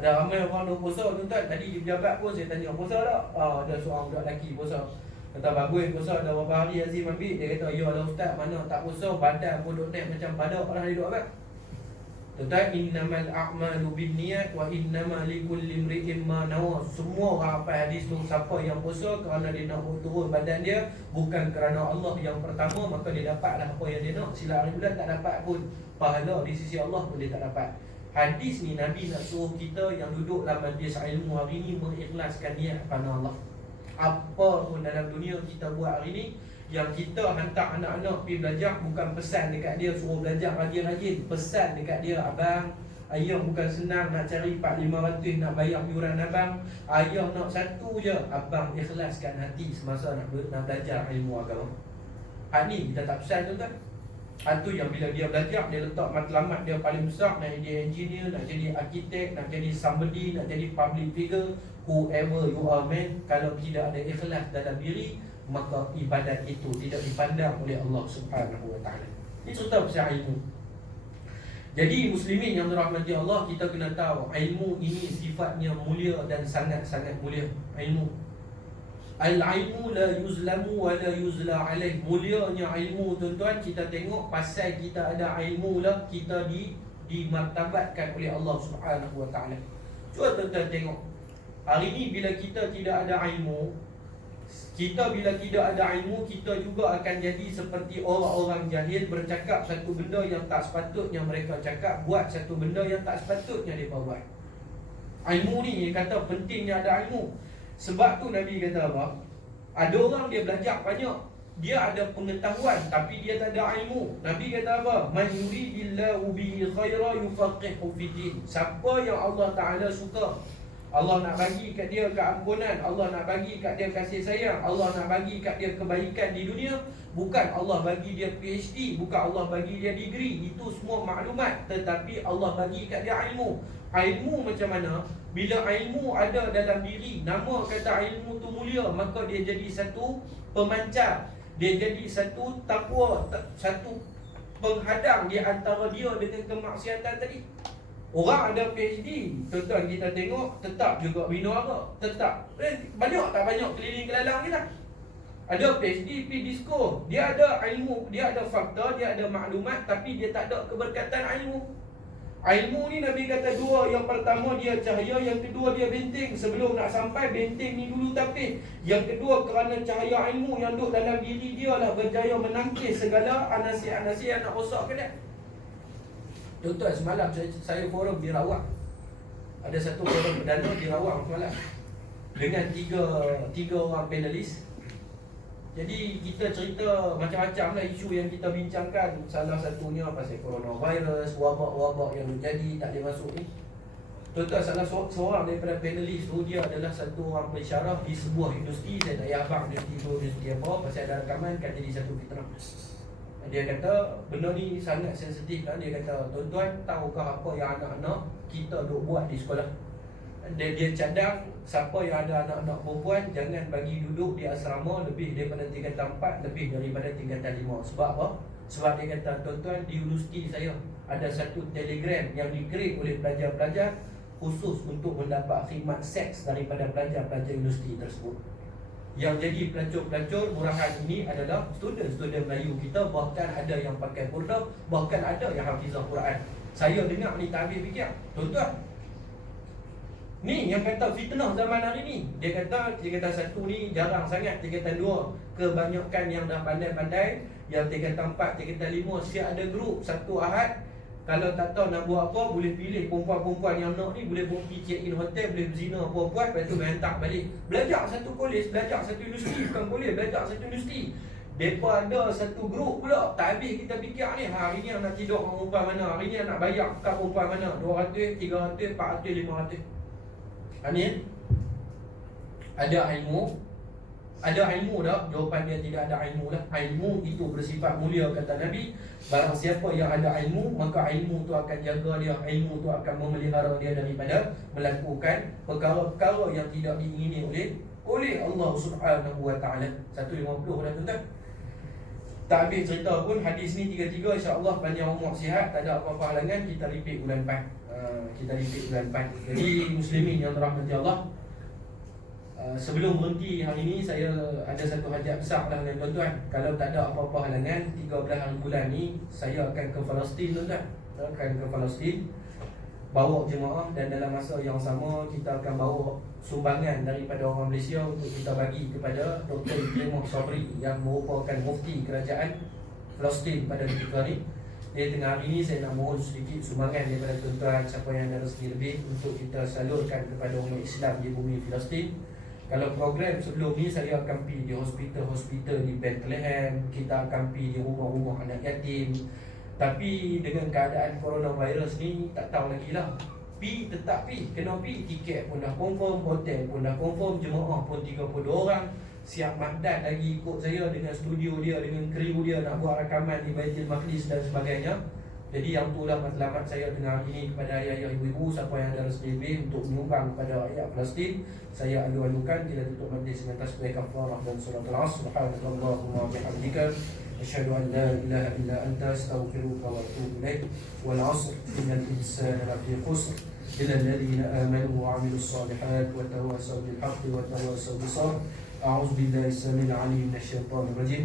Ada ramai orang duk puasa tuan-tuan. Tadi di pejabat pun saya tanya, puasa tak? Ada seorang budak lelaki puasa. Kata bagus puasa, ada berapa hari Azim ambil? Dia kata, ya lah ustaz, mana tak puasa, badan pun duk naik macam badak lah hidup abang. Tuan-tuan, innamal a'malu binniyat wa innama likulli imri'in ma nawa. Semua orang apa hadis tu, siapa yang puasa kerana dia nak turun badan dia, bukan kerana Allah yang pertama, maka dia dapatlah apa yang dia nak. Sila hari bulan tak dapat pun, pahala di sisi Allah pun dia tak dapat. Hadis ni Nabi nak suruh kita yang duduk dalam majlis ilmu hari ni mengikhlaskan niat kerana Allah. Apa pun dalam dunia kita buat hari ni, yang kita hantar anak-anak pergi belajar, bukan pesan dekat dia suruh belajar rajin-rajin. Pesan dekat dia, abang, ayah bukan senang nak cari 400-500 nak bayar yuran abang. Ayah nak satu je, abang ikhlaskan hati semasa nak belajar ilmu agama. Ni kita tak pesan tuan-tuan. Itu yang bila dia belajar, dia letak matlamat dia paling besar, nak jadi engineer, nak jadi arkitek, nak jadi somebody, nak jadi public figure, whoever you are man. Kalau tidak ada ikhlas dalam diri, maka ibadat itu tidak dipandang oleh Allah Subhanahu wa taala. Ini cerita pasal ilmu. Jadi muslimin yang dirahmati Allah, kita kena tahu ilmu ini sifatnya mulia dan sangat-sangat mulia. Ilmu, al-ilmu la yuzlamu wa la yuzla alaih. Mulianya ilmu tuan-tuan, kita tengok pasal kita ada ilmu lah, kita dimartabatkan oleh Allah Subhanahu wa taala. Cuba tuan-tuan tengok, hari ni bila kita tidak ada ilmu, kita bila tidak ada ilmu, kita juga akan jadi seperti orang-orang jahil, bercakap satu benda yang tak sepatutnya mereka cakap, buat satu benda yang tak sepatutnya mereka buat. Ilmu ni kata pentingnya ada ilmu. Sebab tu Nabi kata apa? Ada orang dia belajar banyak, dia ada pengetahuan tapi dia tak ada ilmu. Nabi kata apa? Man yuridillahu bihi khaira yufaqihu fiddin. Siapa yang Allah Ta'ala suka, Allah nak bagi kat dia keampunan, Allah nak bagi kat dia kasih sayang, Allah nak bagi kat dia kebaikan di dunia, bukan Allah bagi dia PhD, bukan Allah bagi dia degree, itu semua maklumat, tetapi Allah bagi kat dia ilmu. Ilmu macam mana? Bila ilmu ada dalam diri, nama kata ilmu tu mulia, maka dia jadi satu pemancar, dia jadi satu takwa, satu penghadang di antara dia dengan kemaksiatan tadi. Orang ada PhD, tuan-tuan kita tengok, tetap juga bina agak, tetap banyak tak banyak keliling kelalang kita. Ada PhD, pergi disco, dia ada ilmu, dia ada fakta, dia ada maklumat, tapi dia tak ada keberkatan ilmu. Ilmu ni Nabi kata dua, yang pertama dia cahaya, yang kedua dia benteng. Sebelum nak sampai benteng ni dulu tapis. Yang kedua kerana cahaya ilmu yang duduk dalam diri dia lah berjaya menangkis segala anasir-anasir yang nak rosakkan dia. Tuan-tuan, semalam saya forum di Rawang. Ada satu forum perdana di Rawang semalam dengan tiga orang panelis. Jadi kita cerita macam-macam lah isu yang kita bincangkan. Salah satunya pasal coronavirus, wabak-wabak yang terjadi tak boleh masuk ni. Tuan-tuan, salah seorang daripada panelis tu, dia adalah satu orang pensyarah di sebuah industri. Saya tak payah abang industri apa, pasal ada rakaman kan jadi satu fitnah. Dia kata benda ni sangat sensitif kan. Dia kata, tuan-tuan, tahukah apa yang anak-anak kita duk buat di sekolah? dia cadang siapa yang ada anak-anak perempuan jangan bagi duduk di asrama lebih daripada tingkatan 4, lebih daripada tingkatan 5. Sebab apa? Sebab dia kata, tuan-tuan, di universiti saya ada satu telegram yang di-create oleh pelajar-pelajar khusus untuk mendapat khidmat seks daripada pelajar-pelajar universiti tersebut. Yang jadi pelacur-pelacur murahan ini adalah student-student Melayu kita. Bahkan ada yang pakai burdah, bahkan ada yang hafizah Quran. Saya dengar ni tak habis fikir. Tuan-tuan, ni yang kata fitnah zaman hari ni. Dia kata satu ni jarang sangat, dia kata dua kebanyakan yang dah pandai-pandai, yang dia kata 4, dia kata 5, siap ada grup satu Ahad. Kalau tak tahu nak buat apa, boleh pilih perempuan-perempuan yang nak ni, boleh pergi check in hotel, boleh berzina perempuan, lepas tu main hantar balik. Belajar satu kolej, belajar satu universiti, bukan kolej, belajar satu universiti. Mereka ada satu grup pula. Tak habis kita fikir ni, hari ni nak tidur dengan perempuan mana, hari ni nak bayar kat perempuan mana, 200, 300, 400, 500. Ni ada ilmu dah? Jawapan dia tidak ada ilmu lah. Ilmu itu bersifat mulia, kata Nabi. Barang siapa yang ada ilmu, maka ilmu tu akan jaga dia, ilmu tu akan memelihara dia daripada melakukan perkara-perkara yang tidak diingini oleh Allah Subhanahu wa taala. 150 dah tuan-tuan. Tak habis cerita pun, hadis ni 3-3, insya-Allah panjang umur sihat, tak ada apa-apa halangan, kita repeat bulan 4. Kita repeat bulan 4. Jadi muslimin yang dirahmati Allah, sebelum berhenti hari ini, saya ada satu hajat besar lah dengan tuan-tuan. Kalau tak ada apa-apa halangan, 13 hari bulan ni saya akan ke Palestin, tuan-tuan. Saya akan ke Palestin, bawa jemaah, dan dalam masa yang sama kita akan bawa sumbangan daripada orang Malaysia untuk kita bagi kepada Dr. Ikrimah Sabri yang merupakan mufti kerajaan Palestin pada ketika ni. Jadi tengah hari ini saya nak mohon sedikit sumbangan daripada tuan-tuan, siapa yang ada rezeki lebih, untuk kita salurkan kepada umat Islam di bumi Palestin. Kalau program sebelum ni saya akan pergi di hospital-hospital di Bethlehem, kita akan pergi di rumah-rumah anak yatim. Tapi dengan keadaan coronavirus ni, tak tahu lagi lah. Tetap kena tiket pun dah confirm, hotel pun dah confirm, jemaah pun 32 orang. Siap Magdad lagi ikut saya dengan studio dia, dengan kru dia, nak buat rakaman di Baitul Maqdis dan sebagainya. Jadi yang itulah matlamat saya tengah hari ini kepada ayah-ayah, ibu-ibu, siapa yang ada rezeki lebih untuk menyumbang kepada rakyat Palestin. Saya alu-alukan kita tutup majlis dengan tasbih kafarah dan suratul Asr. Subhanallahumma bihamdika, asyhadu an la ilaha illa anta, astaghfiruka wa atubu ilaik. Wal 'asr, innal insana lafi khusr, illa alladhina amanu wa 'amilus shalihat wa tawassaw bil haqqi wa tawassaw bis sabr. A'udzu billahi samil 'alim minasy syaithanir rajim.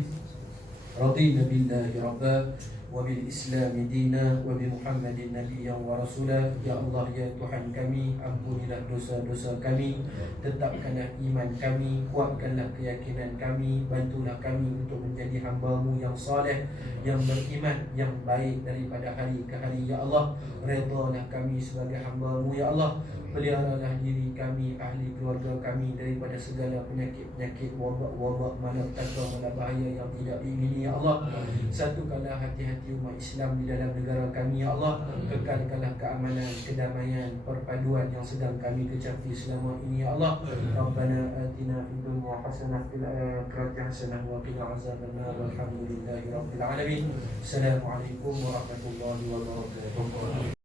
Radina billahi rabba wa bil Islam dina wa bi Muhammadin nabiyyan wa rasula. Ya Allah, ya Tuhan kami, ampunilah dosa-dosa kami, tetapkanlah iman kami, kuatkanlah keyakinan kami, bantulah kami untuk menjadi hamba-Mu yang saleh, yang beriman, yang baik daripada hari ke hari. Ya Allah, redhalah kami sebagai hamba-Mu. Ya Allah, peliharalah diri kami, ahli keluarga kami daripada segala penyakit-penyakit, wabak-wabak, malapetaka, malabahaya yang tidak diingini. Ya Allah, satukanlah hati-hati umat Islam di dalam negara kami. Ya Allah, kekalkanlah keamanan, kedamaian, perpaduan yang sedang kami kecapi selama ini. Ya Allah, Rabbana atina fid dunya hasanah, fil akhirati hasanah, wa qina azabannar. Walhamdulillahi rabbil alamin. Assalamualaikum warahmatullahi wabarakatuh.